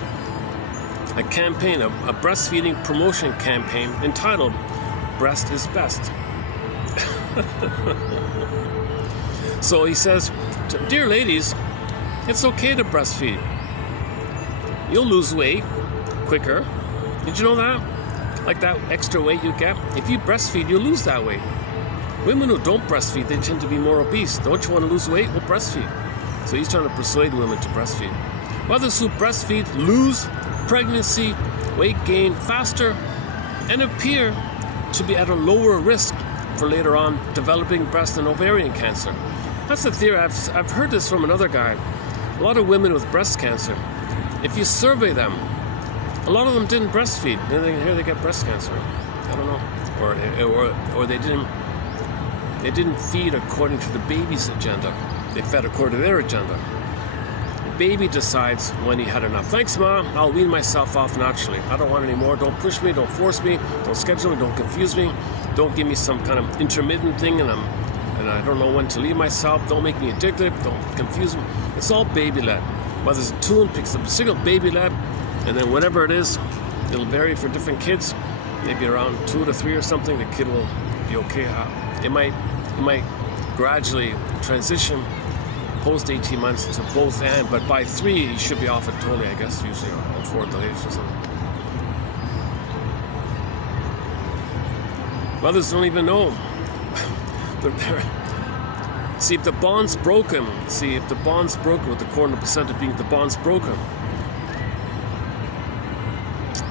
A campaign, a breastfeeding promotion campaign entitled Breast is Best. So he says, dear ladies, it's okay to breastfeed. You'll lose weight quicker. Did you know that? Like that extra weight you get, if you breastfeed, you lose that weight. Women who don't breastfeed, they tend to be more obese. Don't you want to lose weight? Well, breastfeed. So he's trying to persuade women to breastfeed. Mothers who breastfeed lose pregnancy, weight gain faster, and appear to be at a lower risk for later on developing breast and ovarian cancer. That's the theory. I've heard this from another guy. A lot of women with breast cancer, if you survey them, a lot of them didn't breastfeed. Here they get breast cancer. I don't know, or they didn't feed according to the baby's agenda. They fed according to their agenda. The baby decides when he had enough. Thanks, Mom. I'll wean myself off naturally. I don't want any more. Don't push me. Don't force me. Don't schedule me. Don't confuse me. Don't give me some kind of intermittent thing, and I don't know when to leave myself. Don't make me addicted. Don't confuse me. It's all baby-led. Mother's attuned, picks up a signal, baby-led, and then whatever it is, it'll vary for different kids. Maybe around 2 to 3 or something, the kid will be okay. It might gradually transition post 18 months to both and, but by 3 you should be off it totally, I guess, usually, or 4 at the latest or something. Mothers don't even know. See if the bond's broken. With the corner percent of being the bond's broken.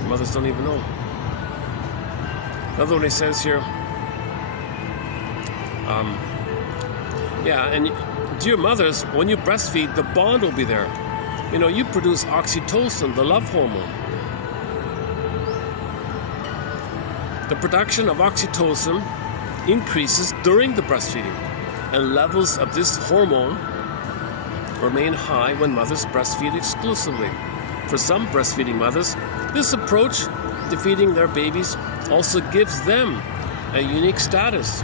Mothers don't even know. Another one he says here. And dear mothers, when you breastfeed, the bond will be there. You know, you produce oxytocin, the love hormone. The production of oxytocin increases during the breastfeeding, and levels of this hormone remain high when mothers breastfeed exclusively. For some breastfeeding mothers, this approach to feeding their babies also gives them a unique status.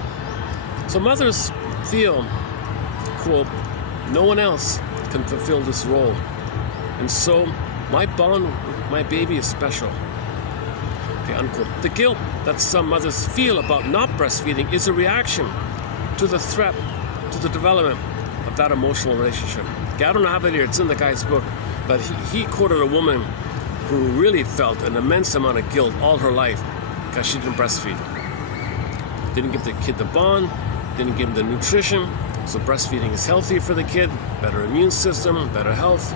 So mothers feel, quote, no one else can fulfill this role, and so my bond with my baby is special. Okay, unquote. The guilt that some mothers feel about not breastfeeding is a reaction to the threat to the development of that emotional relationship. Okay, I don't have it here, it's in the guy's book, but he quoted a woman who really felt an immense amount of guilt all her life because she didn't breastfeed. Didn't give the kid the bond, didn't give him the nutrition. So breastfeeding is healthy for the kid, better immune system, better health.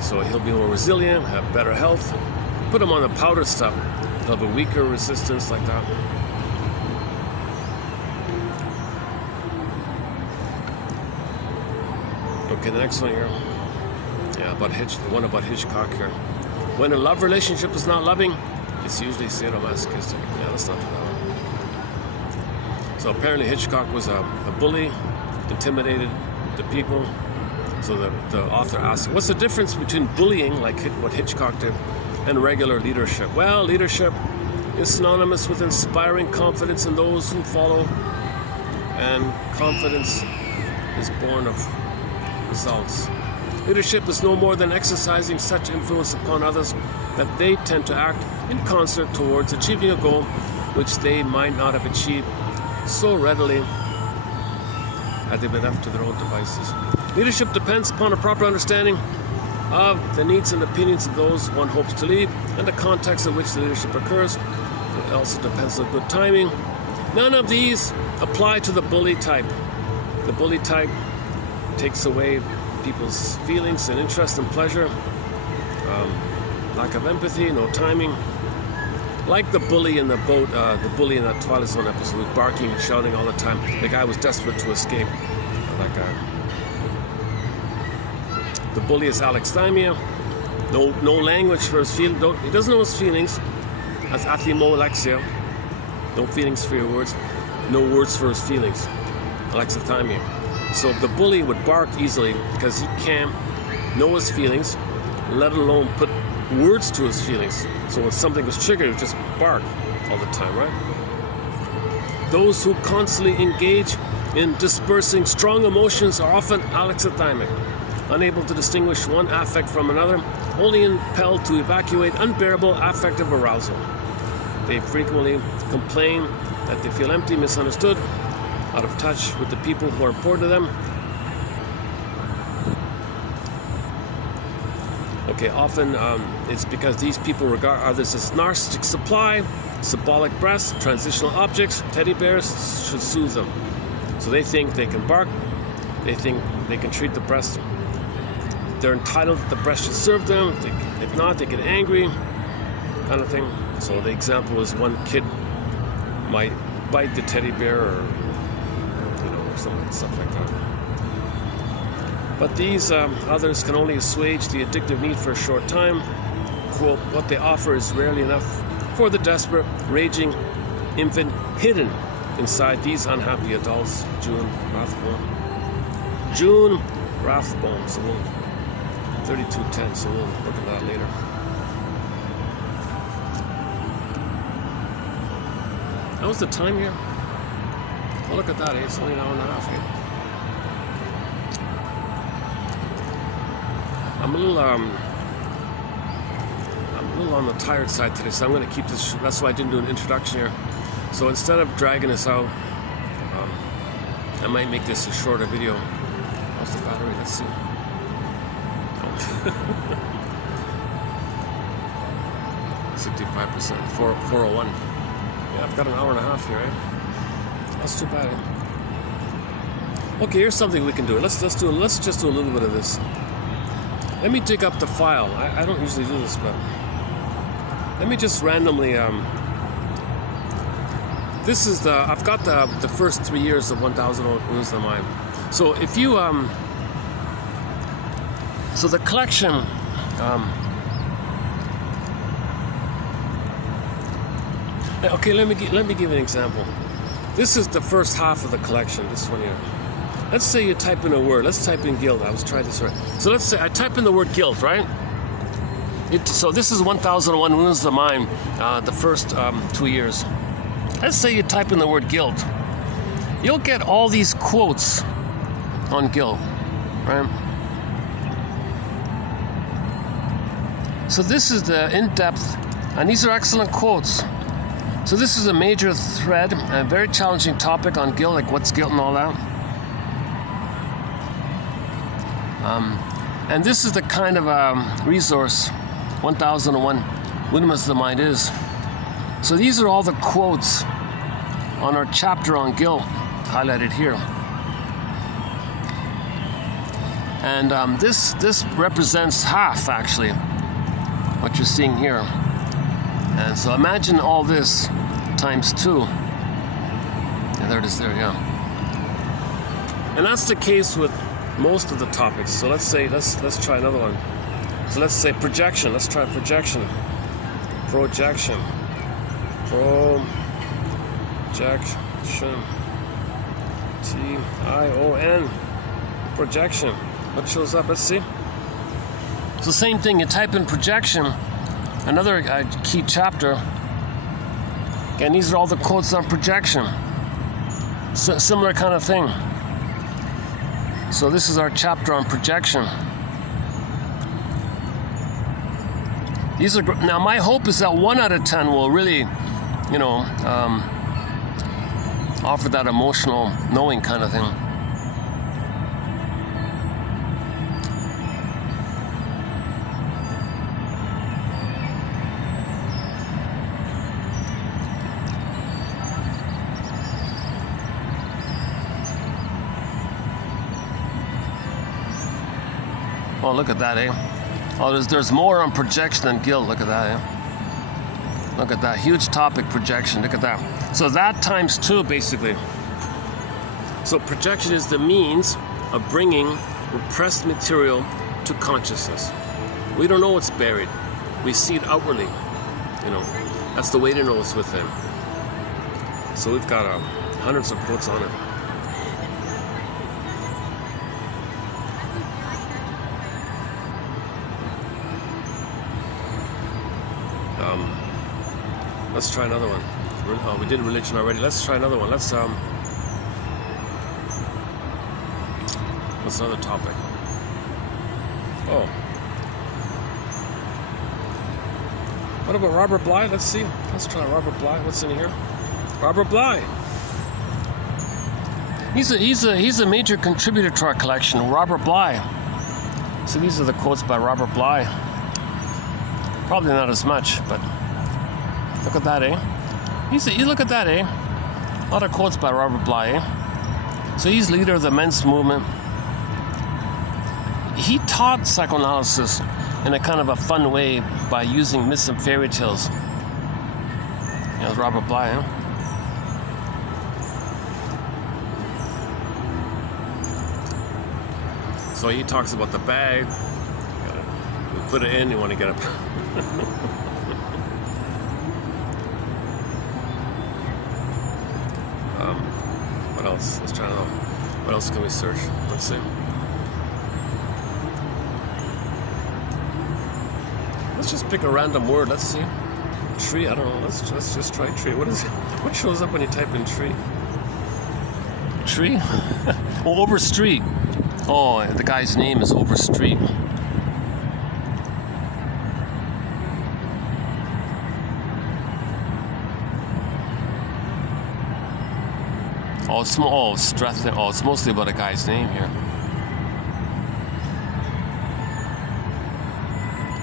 So he'll be more resilient, have better health. Put him on the powder stuff, he'll have a weaker resistance like that. Okay, the next one here. Yeah, about the one about Hitchcock here. When a love relationship is not loving, it's usually sadomasochistic. Yeah, let's not do that one. So apparently Hitchcock was a bully, intimidated the people. So the author asked, what's the difference between bullying, like what Hitchcock did, and regular leadership? Well, leadership is synonymous with inspiring confidence in those who follow, and confidence is born of results. Leadership is no more than exercising such influence upon others that they tend to act in concert towards achieving a goal which they might not have achieved so readily had they been left to their own devices. Leadership depends upon a proper understanding of the needs and opinions of those one hopes to lead and the context in which the leadership occurs. It also depends on good timing. None of these apply to the bully type. The bully type takes away people's feelings and interest and pleasure, lack of empathy, no timing. Like the bully in the boat, the bully in that Twilight Zone episode, was barking and shouting all the time. The guy was desperate to escape. That guy. The bully is alexithymia. No language for his feelings. He doesn't know his feelings. That's athymolexia. No feelings for your words. No words for his feelings. Alexithymia. So the bully would bark easily because he can't know his feelings, let alone put words to his feelings. So when something was triggered, it would just bark all the time, right? Those who constantly engage in dispersing strong emotions are often alexithymic, unable to distinguish one affect from another, only impelled to evacuate unbearable affective arousal. They frequently complain that they feel empty, misunderstood, out of touch with the people who are important to them. Okay, often it's because these people regard others as narcissistic supply, symbolic breasts, transitional objects, teddy bears should soothe them. So they think they can bark, they think they can treat the breast. They're entitled that the breast should serve them. If not, they get angry, kind of thing. So the example is one kid might bite the teddy bear or, stuff like that. But these others can only assuage the addictive need for a short time. Quote, what they offer is rarely enough for the desperate, raging infant hidden inside these unhappy adults. June Rathbone. So we'll 3210. So we'll look at that later. How's the time here? Well, look at that. It's only an hour and a half. I'm a little on the tired side today, so I'm going to keep this. That's why I didn't do an introduction here. So instead of dragging this out, I might make this a shorter video. How's the battery? Let's see. Oh. 65%, 401. Yeah, I've got an hour and a half here, right? That's too bad. Okay, here's something we can do. Let's just do a little bit of this. Let me dig up the file. I don't usually do this, but let me just randomly. This is I've got the first 3 years of 1,000 Wounds of the Mind. So if you so the collection. Okay, let me give you an example. This is the first half of the collection. This one here. Let's say you type in a word. Let's type in guilt. I was trying this right. So let's say I type in the word guilt, right? So this is 1001 Wounds of the Mind, the first 2 years. Let's say you type in the word guilt. You'll get all these quotes on guilt, right? So this is the in-depth, and these are excellent quotes. So this is a major thread, a very challenging topic on guilt, like what's guilt and all that. And this is the kind of resource 1001 Windmills of the Mind is. So these are all the quotes on our chapter on guilt, highlighted here. And this represents half, actually, what you're seeing here. And so imagine all this times 2. And there it is there, yeah. And that's the case with most of the topics. So let's try another one. So let's say projection. Let's try projection. Projection. T-I-O-N. Projection. What shows up? Let's see. So same thing. You type in projection. Another key chapter. Again, these are all the quotes on projection. So, similar kind of thing. So this is our chapter on projection. These are now. My hope is that 1 out of 10 will really, offer that emotional knowing kind of thing. Oh, look at that, eh? Oh, there's more on projection than guilt. Look at that, eh? Look at that. Huge topic, projection. Look at that. So that times 2, basically. So projection is the means of bringing repressed material to consciousness. We don't know what's buried. We see it outwardly. That's the way to know it's within. So we've got hundreds of quotes on it. Let's try another one. Oh, we did religion already. Let's try another one. What's another topic? Oh. What about Robert Bly? Let's see. Let's try Robert Bly. What's in here? Robert Bly. He's a major contributor to our collection. Robert Bly. So these are the quotes by Robert Bly. Probably not as much, but look at that, eh? You look at that, eh? A lot of quotes by Robert Bly, eh? So he's leader of the men's movement. He taught psychoanalysis in a kind of a fun way by using myths and fairy tales. You know, Robert Bly, eh? So he talks about the bag. You put it in, you want to get it. What else? Let's try to know. What else can we search? Let's see. Let's just pick a random word. Let's see. Tree. I don't know. Let's just try tree. What is it? What shows up when you type in tree? Tree? Oh, Overstreet. Oh, the guy's name is Overstreet. Oh, it's mostly about a guy's name here.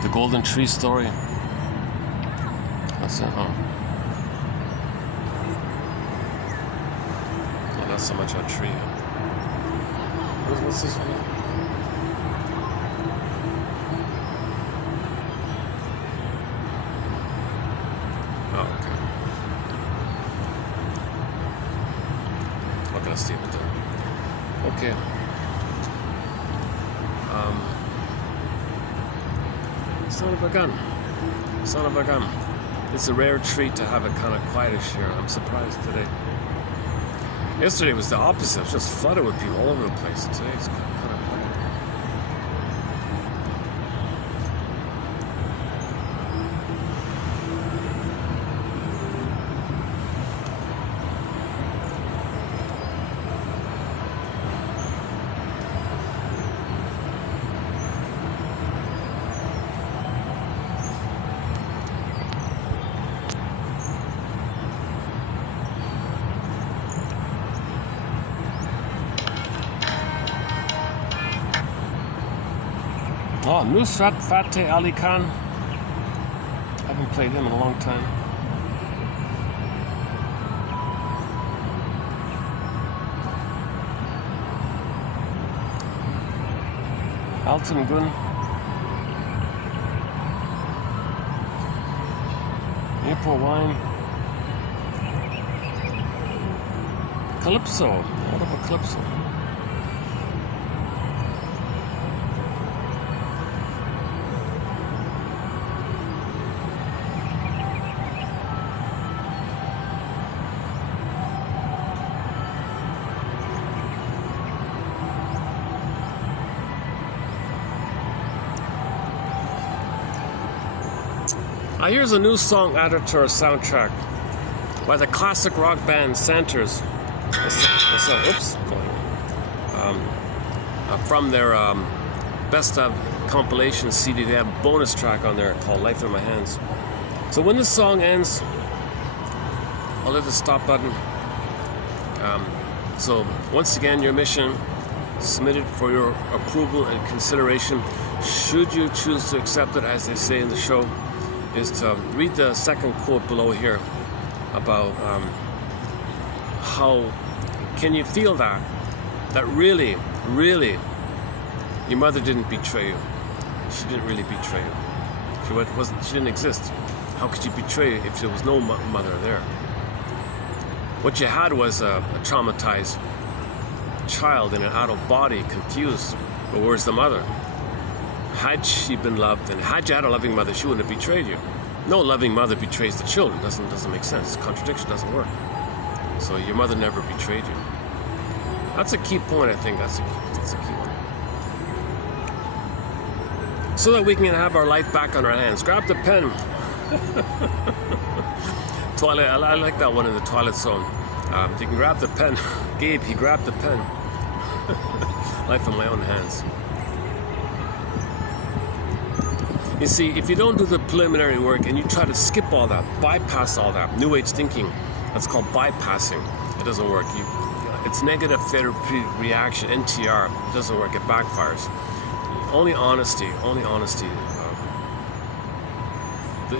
The Golden Tree story. That's it, huh? Yeah, not so much on tree. What's this one? Oh, okay. Not gonna see it there. Okay. Son of a gun. Son of a gun. It's a rare treat to have it kind of quietish here. I'm surprised today. Yesterday was the opposite. It was just flooded with people all over the place. Today it's kind of quiet. Oh, Nusrat Fateh Ali Khan. I haven't played him in a long time. Alton Gun. April Wine. Calypso. What about Calypso? Here's a new song added to our soundtrack by the classic rock band Santers. From their best of compilation CD. They have a bonus track on there called Life in My Hands. So when this song ends, I'll hit the stop button. So once again, your mission submitted for your approval and consideration, should you choose to accept it, as they say in the show, is to read the second quote below here about how can you feel that really your mother didn't betray you. She didn't really betray you. She didn't exist. How could you betray if there was no mother there? What you had was a traumatized child in an adult body, confused. But where's the mother? Had she been loved, and had you had a loving mother, she wouldn't have betrayed you. No loving mother betrays the children. Doesn't make sense. Contradiction doesn't work. So your mother never betrayed you. That's a key point, I think. That's a key one. So that we can have our life back on our hands. Grab the pen. Toilet, I like that one in the toilet zone. You can grab the pen. Gabe, he grabbed the pen. Life in my own hands. You see, if you don't do the preliminary work and you try to skip all that, bypass all that, New Age thinking, that's called bypassing. It doesn't work. It's negative therapy reaction, NTR. It doesn't work. It backfires. Only honesty. Only honesty.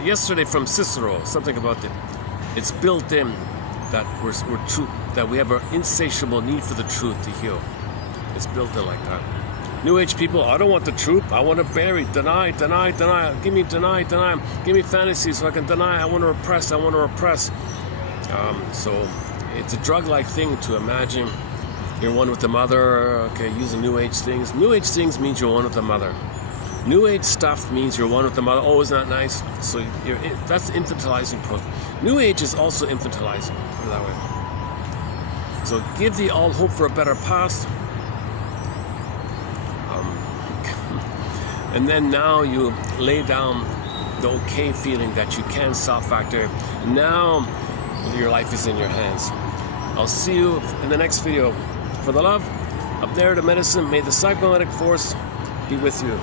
Yesterday from Cicero, something about it's built in that we're true, that we have an insatiable need for the truth to heal. It's built in like that. New Age people, I don't want the truth. I want to bury, deny. Give me deny. Give me fantasies so I can deny. I want to repress. So it's a drug-like thing to imagine you're one with the mother. Okay, using New Age things. New Age things means you're one with the mother. New Age stuff means you're one with the mother. Oh, isn't that nice? So that's the infantilizing process. New Age is also infantilizing, put it that way. So give the all hope for a better past. And then now you lay down the okay feeling that you can self-factor. Now your life is in your hands. I'll see you in the next video. For the love, up there to medicine, may the psychoanalytic force be with you.